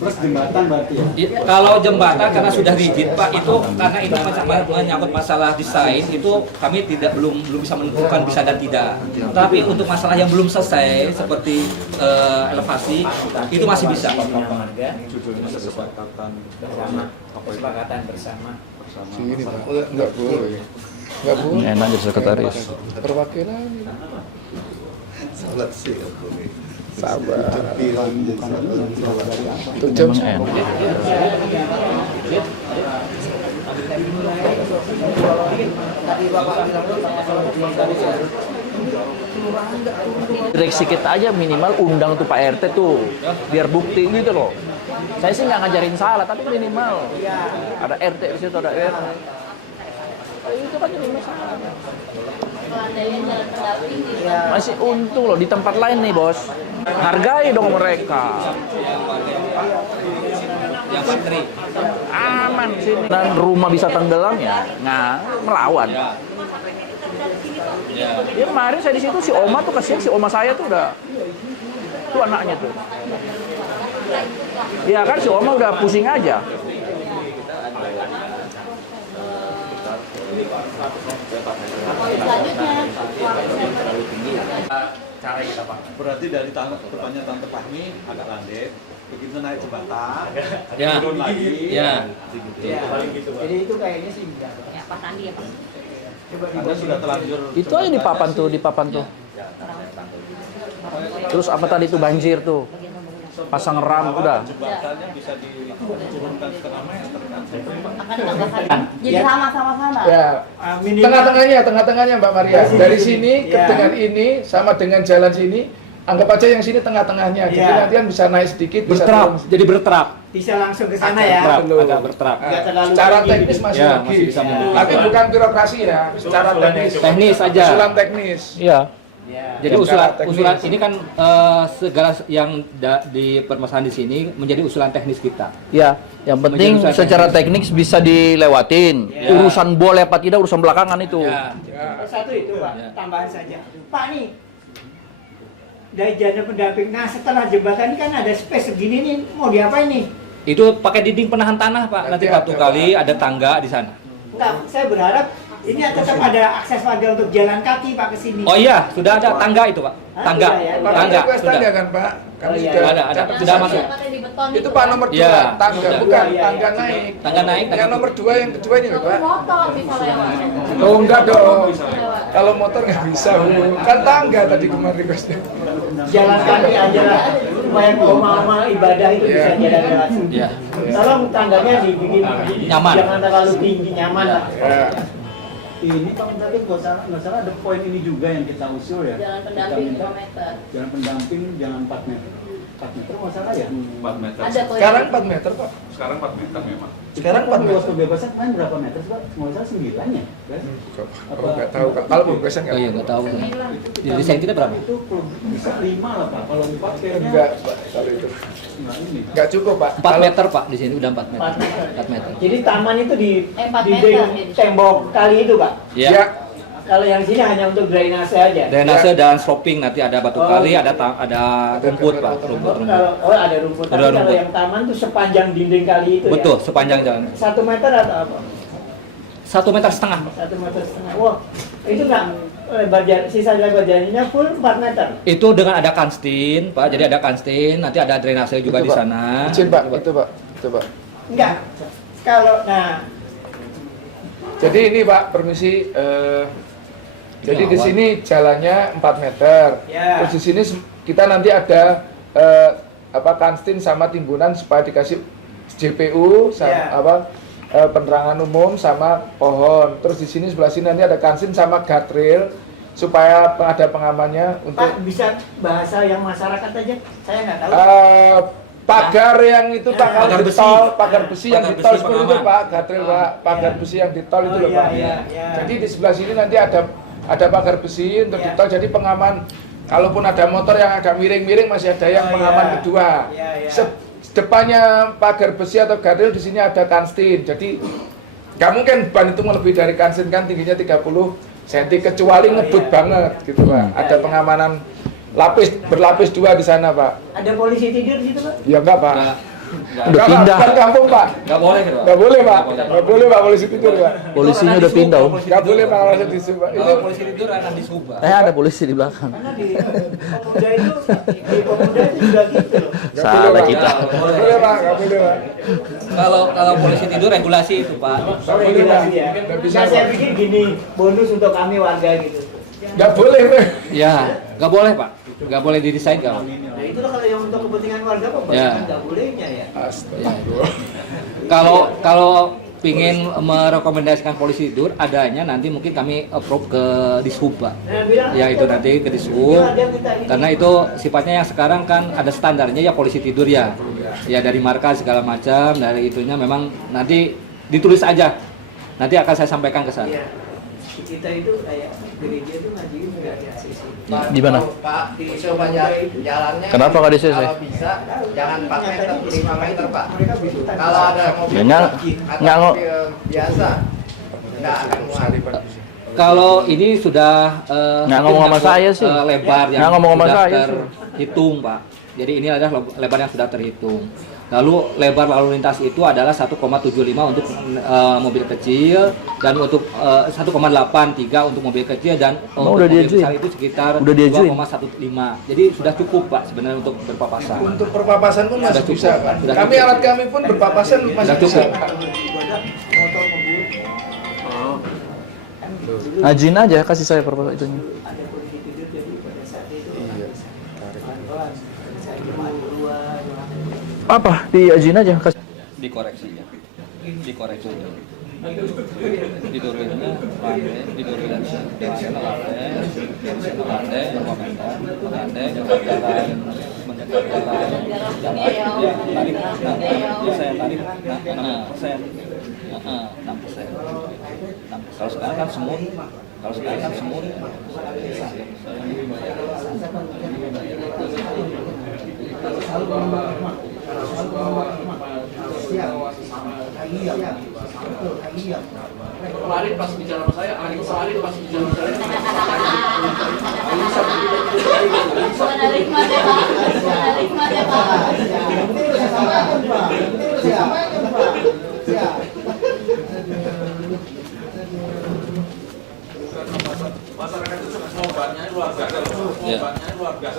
Terus jembatan berarti ya. Kalau jembatan karena sudah rigid Pak, itu karena itu menyangkut masalah desain, itu kami belum bisa menentukan bisa dan tidak. Tapi untuk masalah yang belum selesai seperti elevasi itu masih bisa. Kesepakatan bersama. Sini Pak. Enggak boleh. Enggak boleh. Enak jadi sekretaris. Perwakilan. Salat sih boleh. Sabar. Untuk Memang jam enak. Direksi kita aja minimal undang tuh Pak RT tuh, biar bukti gitu loh. Saya sih nggak ngajarin salah, tapi minimal ada RT di situ, ada RT. Itu kan jadi masalah. Pelandaian jalan pendamping di Masih untung loh di tempat lain nih bos. Hargai dong mereka. Yang patri. Aman di sini. Dan rumah bisa tenggelam ya, melawan. Ya kemarin saya di situ si Oma tuh kasihan, si Oma saya tuh udah tuh anaknya tuh. Iya kan si Oma udah pusing aja. selanjutnya. Cara kita Pak. Berarti dari depannya Tante Fahmi agak landai, begitu naik jembatan, Ya. turun lagi. Ya. Jadi itu kayaknya sih enggak. Ya Pak Sandi ya Pak. Anda sudah terlanjur. Itu aja di papan tuh. Terus apa tadi tuh banjir tuh. Pasang ram udah. Jembatannya bisa diturunkan setengah meter kan. Akan ditambahkan. Jadi sama-sama. Ya. Tengah-tengahnya Mbak Maria. Dari sini ke dengan ini sama dengan jalan sini, anggap aja yang sini tengah-tengahnya. Jadi nanti kan bisa naik sedikit, bisa turun. Jadi bertrap. Bisa langsung ke sana ya. Agak bertrap. Nggak terlalu Secara tinggi teknis gitu. masih Ya, lagi. masih bisa mendukung. Tapi bukan birokrasi ya, secara teknis. Teknis aja. Usulan teknis. Iya. Ya. Jadi Secara teknis. usulan ini kan segala yang di permasalahan di sini menjadi usulan teknis kita. Ya, yang penting Menjadi usaha secara teknis bisa dilewatin. Ya. Urusan boleh apa tidak urusan belakangan itu. Ya. Satu itu Pak, Ya. tambahan saja. Pak nih, dari jalan pendamping, nah setelah jembatan ini kan ada space segini nih, mau diapain nih? Itu pakai dinding penahan tanah Pak. Nanti Nanti satu ada, kali ada tangga di sana. Enggak, saya berharap ini tetap ada akses warga untuk jalan kaki Pak ke sini. Oh iya, sudah ada tangga itu Pak. Hah? Tangga, Sudah ya? tangga Request sudah. tanda kan Pak? Kami Oh, iya. sudah Ada, catat sudah di masuk. sana. Di beton Itu Pak nomor 2, Iya, tangga sudah. bukan Iya, iya. tangga naik. Tangga naik, tangga Yang nomor 2 yang kedua ini loh Pak. Motor bisa lewat. Oh enggak dong. Kalau motor nggak bisa, Bu. Kan tangga tadi kemarin requestnya. Jalan kaki aja lah, supaya oma-oma ibadah itu bisa Iya. jalan langsung. Iya. Tolong tangganya dibikin Nyaman. jangan terlalu tinggi, nyaman lah. Ya. Ini Pak Mutakin nggak salah ada poin ini juga yang kita usul ya. Jalan Kita pendamping minta 5 meter. Jalan pendamping jangan 4 meter. 4 meter masalah ya? 4 meter. Ada poin. Sekarang 4 meter Pak. Sekarang 4 meter memang. Sekarang 4 luas meter. pembebasan kan berapa meter sih Pak? Nggak salah 9 ya? Guys? Aku nggak tahu. Kalau pembebasan Oh iya, nggak tahu. Di desain kita berapa? Itu bisa 5 lah Pak. Kalau 4 kayaknya enggak Pak. Kalau itu nggak ini. enggak cukup Pak. 4 meter Pak, di sini udah 4 meter. 4 meter. 4 meter. Jadi taman itu di 4 di meter. tembok kali itu Pak. Ya. Ya. Kalau yang sini hanya untuk drainase aja. Drainase dan sloping, nanti ada batu Oh, kali, iya. ada rumput Pak, rumput. Oh ada rumput. Tapi Ada kalau rumput. yang taman tuh sepanjang dinding kali itu Betul, ya. sepanjang jalan. 1 meter atau apa? 1,5 meter. 1,5 meter. Wah, itu nggak sisa lebar jalannya full 4 meter. Itu dengan ada kanstin, Pak. Jadi ada kanstin, nanti ada drainase juga Itu, di Pak. sana. Izin Pak, itu Pak. Coba. Enggak. Kalau Jadi ini Pak, permisi. Jadi di awal. sini jalannya 4 meter. Ya. Terus di sini kita nanti ada kanstin sama timbunan supaya dikasih JPU sama Ya. penerangan umum sama pohon. Terus di sini sebelah sini nanti ada kanstin sama guardrail supaya ada pengamannya untuk Pak bisa bahasa yang masyarakat aja. Saya nggak tahu. pagar yang itu Pak, kalau Pagar di besi. tol, pagar besi yang Pagar di tol besi seperti itu pengaman. Pak, guardrail Pak, pagar besi yang di tol itu loh Pak. iya. Jadi di sebelah sini nanti ada pagar besi untuk di tol, jadi pengaman. Kalaupun ada motor yang agak miring-miring masih ada yang pengaman kedua. Depannya pagar besi atau guardrail di sini ada kanstin. Jadi nggak mungkin ban itu lebih dari kanstin kan tingginya 30 cm kecuali ngebut banget gitu Pak. Ada pengamanan berlapis 2 di sana Pak. Ada polisi tidur di situ, Pak? Ya enggak Pak. Udah pindah. Bukan kampung Pak. Nggak boleh gitu, Pak. Nggak boleh Pak. Nggak boleh Pak polisi tidur Pak. Polisinya udah pindah, Om. Nggak boleh Pak kalau di sini Pak. Itu Kalau polisi tidur akan disubah. Ada polisi di belakang. Karena di pemuda itu juga gitu loh. nggak Salah boleh, Pak. kita. Nggak boleh Pak. Nggak boleh Pak. Kalau polisi tidur regulasi itu, Pak. Regulasi ya. Nggak bisa, Nah, saya Pak. pikir gini, bonus untuk kami warga gitu. Nggak boleh Pak. Ya, nggak boleh, Pak. Nggak boleh didesain kalau. Nah, itulah kalau yang untuk kepentingan warga, Pak, Ya. nggak bolehnya ya. Astagfirullah. Kalau pingin merekomendasikan polisi tidur, adanya nanti mungkin kami approve ke Dishub, Pak. Nah, bilang Ya itu nanti ke Dishub. Karena itu sifatnya yang sekarang kan ada standarnya ya polisi tidur ya. Ya dari marka segala macam, dari itunya memang nanti ditulis aja. Nanti akan saya sampaikan ke sana. Iya. Kita itu kayak gereja itu ngaji nggak di ACC. Di mana? Pak, di sepanjang jalannya Kenapa nggak di ACC? kalau bisa jangan 4 meter, 5 meter Pak. Mereka bisa. Kalau ada mobil Ya, nggak- atau nggak- mobil biasa nggak akan muat. Kalau ini sudah Nggak ngomong sama saya sih. lebar yang Nggak ngomong sama sudah saya sih. terhitung, Pak. Jadi ini adalah lebar yang sudah terhitung. Lalu lebar lalu lintas itu adalah 1,75 untuk mobil kecil dan untuk 1,83 untuk mobil kecil dan Oh, untuk udah mobil diajuin? besar itu sekitar Udah diajuin? 2,15. Jadi sudah cukup, Pak, sebenarnya untuk berpapasan. Untuk perpapasan pun masih Sudah cukup. bisa Pak. Sudah Kami cukup. alat kami pun berpapasan masih Sudah bisa. cukup. Ajuin aja, kasih saya proposal itunya. Ada polisi tidur jadi pada saat itu pelan-pelan. Saya cuma 2 Apa? Diajuin aja, kasih. Dikoreksi ya. Dikoreksi. Tidurinnya landai, tidurin landai, komentar, landai, jalan, mendekat jalan, tarik, saya tarik, 6%, 6%. Kalau sekarang kan semut, Kemarin pas bicara sama saya, hari kemarin pas bicara sama saya. Masyarakat itu obatnya luar biasa. Obatnya luar biasa.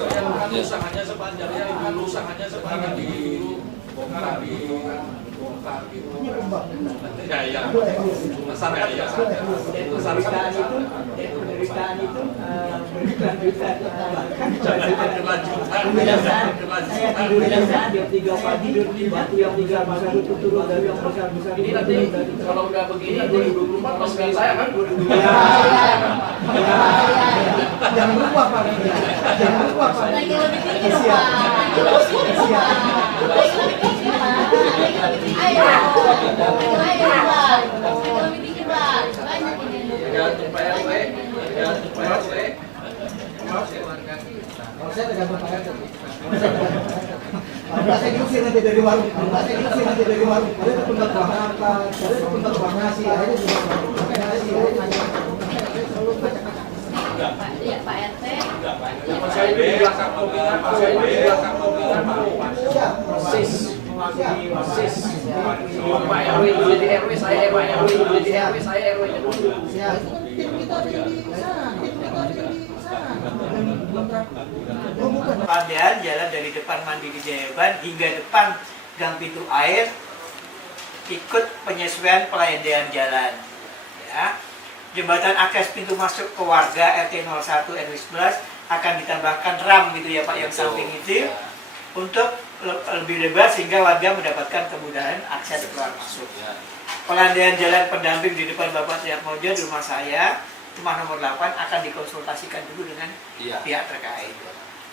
Usahanya sepanjangnya dulu, usahanya sepanjang dibongkar gitu. Ya. Masyarakat ya. Masyarakat penderitaan itu saya tidur jam 3 pagi batu yang 3 besar itu turun dari yang besar ini nanti kalau udah begini 2024 pas kayak saya kan. jangan lupa Pak, jangan lupa Pak. Lagi lebih tinggi dong, Pak. Lagi lebih tinggi, Pak. Lagi lebih tinggi, Pak. Ayo, Pak. Lagi lebih tinggi, Pak. Banyak ini. Jangan Pak RW. Kalau saya tergantung Pak RT. Saya diusir nanti dari warung. Ada tempat buang apa? Ada tempat buang nasi. Ada juga buang nasi. Iya, Pak RT. Saya di belakang mobilnya, Pak. Saya di belakang mobilnya, Pak. Ya, persis. persis. Pak RW itu jadi RW, saya Pak RW itu jadi RW, saya RW nya dulu. Ya, itu kan tim kita ada di sana. Pelandian jalan dari depan Mandiri Jayaban hingga depan gang pintu air ikut penyesuaian pelandian jalan. Ya. Jembatan akses pintu masuk ke warga RT 01 RW 11 akan ditambahkan ram gitu ya Pak yang samping itu untuk lebih lebar sehingga warga mendapatkan kemudahan akses keluar masuk. Pelandian jalan pendamping di depan Bapak Triatmojo di rumah saya, rumah nomor 8 akan dikonsultasikan dulu dengan pihak terkait.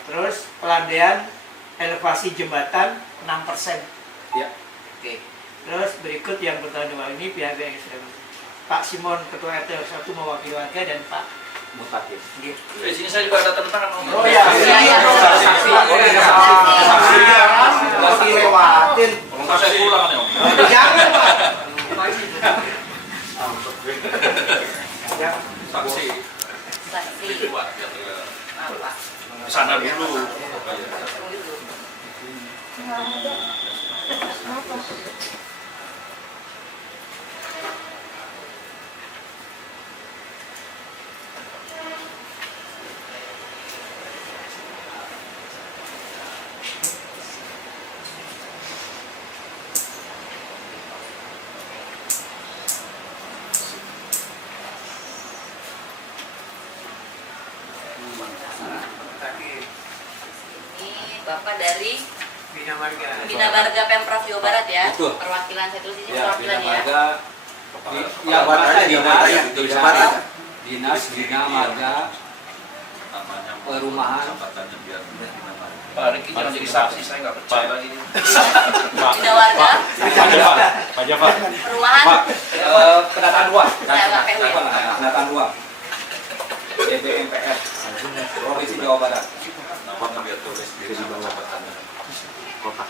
Terus pelandian elevasi jembatan 6%. Ya. Oke. Terus berikut yang bertanggung ini pihak yang Pak Simon Ketua RT 1 mewakili warga dan Pak Mutakhir. Di Sini saya juga ada tanda tangan. Oh iya, saksi lewatin. Kalau saya pulang nih, Om. Jangan Pak. Saksi. Saksi. Apa? Sana dulu. Ini Bapak dari Bina Marga. Bina Marga Pemprov Jawa Barat ya. Betul. Perwakilan saya tulis ini Ya, perwakilan Bina ya. Marga. Ya, Dinas Bina Marga Perumahan. Pak Riki jangan jadi saksi, saya nggak percaya lagi. Bina Warga Pak Jafar. Perumahan. Pendataan luas. Ya, Pak PW. Pendataan luas. DPMPR Provinsi Jawa Barat. Nama dia tulis di bawah kotak.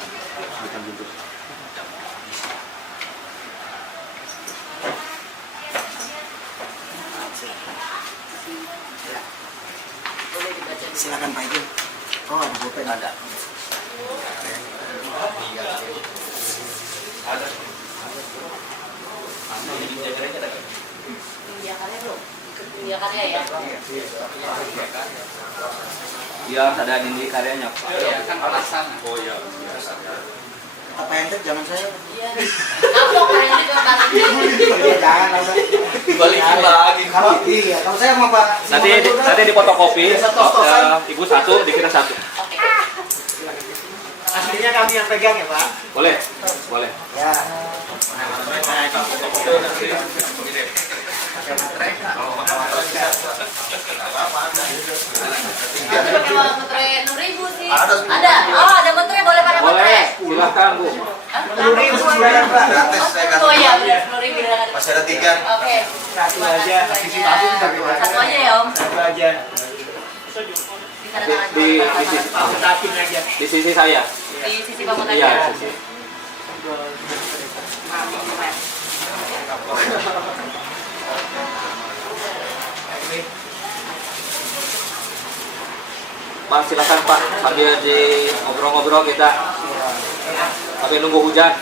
Boleh dibaca dulu. Silakan Pak Ijin. Oh, ada pulpen. Ada. Mengiyakannya belum? Ikut mengiyakannya ya. Iya, ada ini karyanya. Ya kan alasan. Oh iya. Apa ente zaman saya? Iya. Kapok kan ini ke Pak. Jangan lah. Balikin lagi. Kalau saya sama Pak. Nanti di fotokopi. Tos-tosan. Ibu satu, dikira satu. Oke. Aslinya kami yang pegang ya Pak. Boleh, boleh. Ya. Nanti pakai uang metre 6.000 sih. Ada. Oh, ada metre boleh pakai metre. Boleh, silakan Bu. Hah? 10.000 sebulan Pak. Oh iya, benar 10.000. Masih ada 3. Oke. Satu aja. Sisi satu kita bebas. Satu aja ya Om. Satu aja. Ditandatangan Di Pak. sisi Pak Mutakin aja. di sisi saya. Di sisi Pak Mutakin. Iya, sisi. Pak, silakan Pak, sambil di ngobrol-ngobrol kita. Sambil nunggu hujan.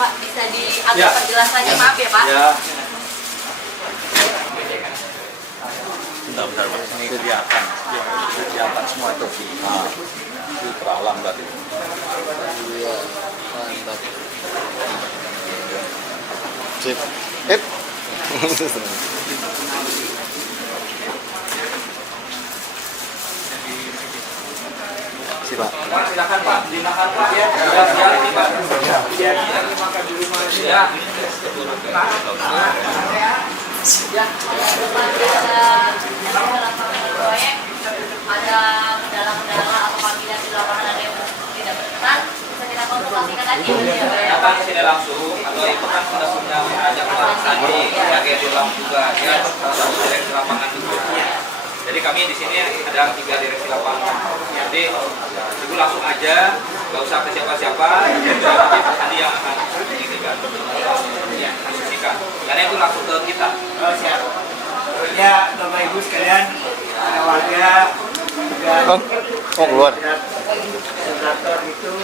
Pak, bisa diagak Ya. penjelasannya, maaf ya Pak. Ya. Bentar, Pak. Ini kegiatan. Kegiatan semua itu. Nah, itu teralam tadi. Iya, mantap. Sip. Silakan. Pak, silakan Pak. Silakan Pak. Ya, siap ini Pak. Ya, makan di rumah aja. Ya. Ada kendala-kendala atau panggilan di lapangan ada yang tidak berkenan, bisa kita konsultasikan lagi. Datang ke sini langsung atau itu kan kita punya ajak Pak Sandi, sebagai Dilam juga, ya, salah satu direksi lapangan juga. Jadi kami di sini ada 3 direksi lapangan. Jadi ibu langsung aja, nggak usah ke siapa-siapa. Nanti Pak Sandi yang akan diskusikan. Karena itu langsung ke kita. Oh, siap. Ya, Bapak Ibu sekalian, para warga juga keluar. Senator itu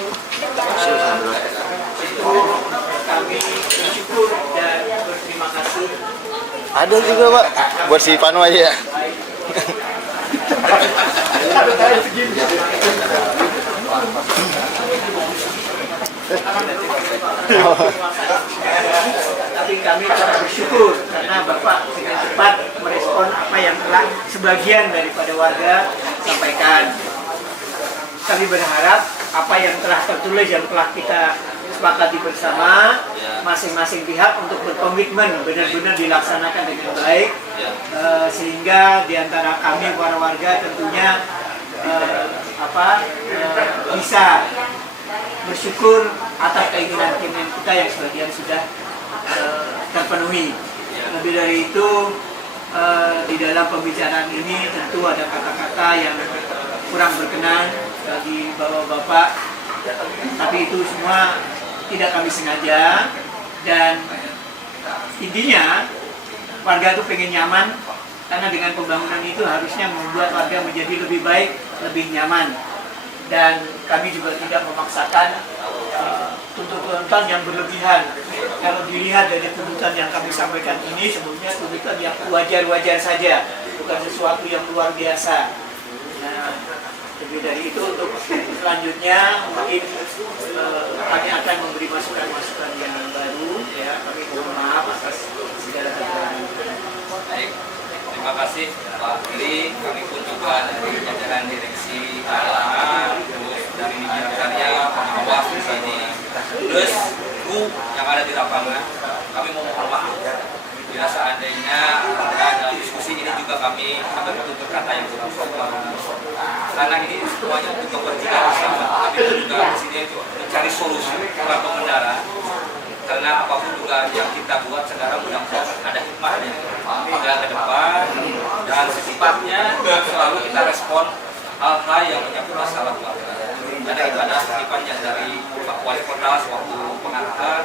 kami bersyukur dan berterima kasih. Ada juga Pak, buat si Panu aja ya. Tapi kami sangat bersyukur karena Bapak dengan cepat merespon apa yang telah sebagian daripada warga sampaikan. Kami berharap apa yang telah tertulis, yang telah kita sepakati bersama, masing-masing pihak untuk berkomitmen benar-benar dilaksanakan dengan baik, sehingga diantara kami para warga tentunya bisa bersyukur atas keinginan-keinginan kita yang sebagian sudah terpenuhi. Lebih dari itu, di dalam pembicaraan ini tentu ada kata-kata yang kurang berkenan bagi bapak-bapak, tapi itu semua tidak kami sengaja, dan intinya warga itu pengen nyaman, karena dengan pembangunan itu harusnya membuat warga menjadi lebih baik, lebih nyaman. Dan kami juga tidak memaksakan tuntutan yang berlebihan. Kalau dilihat dari tuntutan yang kami sampaikan ini, sebetulnya tuntutan yang wajar-wajar saja, bukan sesuatu yang luar biasa. Nah, lebih dari itu, untuk selanjutnya mungkin kami akan memberi masukan-masukan yang baru. Ya, kami mohon maaf atas segala kekurangan. Baik, terima kasih Pak Giri. Kami pun juga dari jajaran direksi lapangan, terus dari Bidang Karya, pengawas di sini, terus kru yang ada di lapangan. Kami mohon maaf bila seandainya dalam diskusi ini juga kami ada tutur kata yang kurang sopan. Karena ini semuanya untuk kepentingan bersama. Kami juga di sini mencari solusi, bukan pembenaran. Karena apapun juga yang kita buat sekarang mudah-mudahan ada hikmahnya hingga ke depan, dan secepatnya selalu kita respon hal-hal yang menyangkut masalah warga. Karena itu ada titipan yang dari Pak Wali Kota sewaktu pengarahan,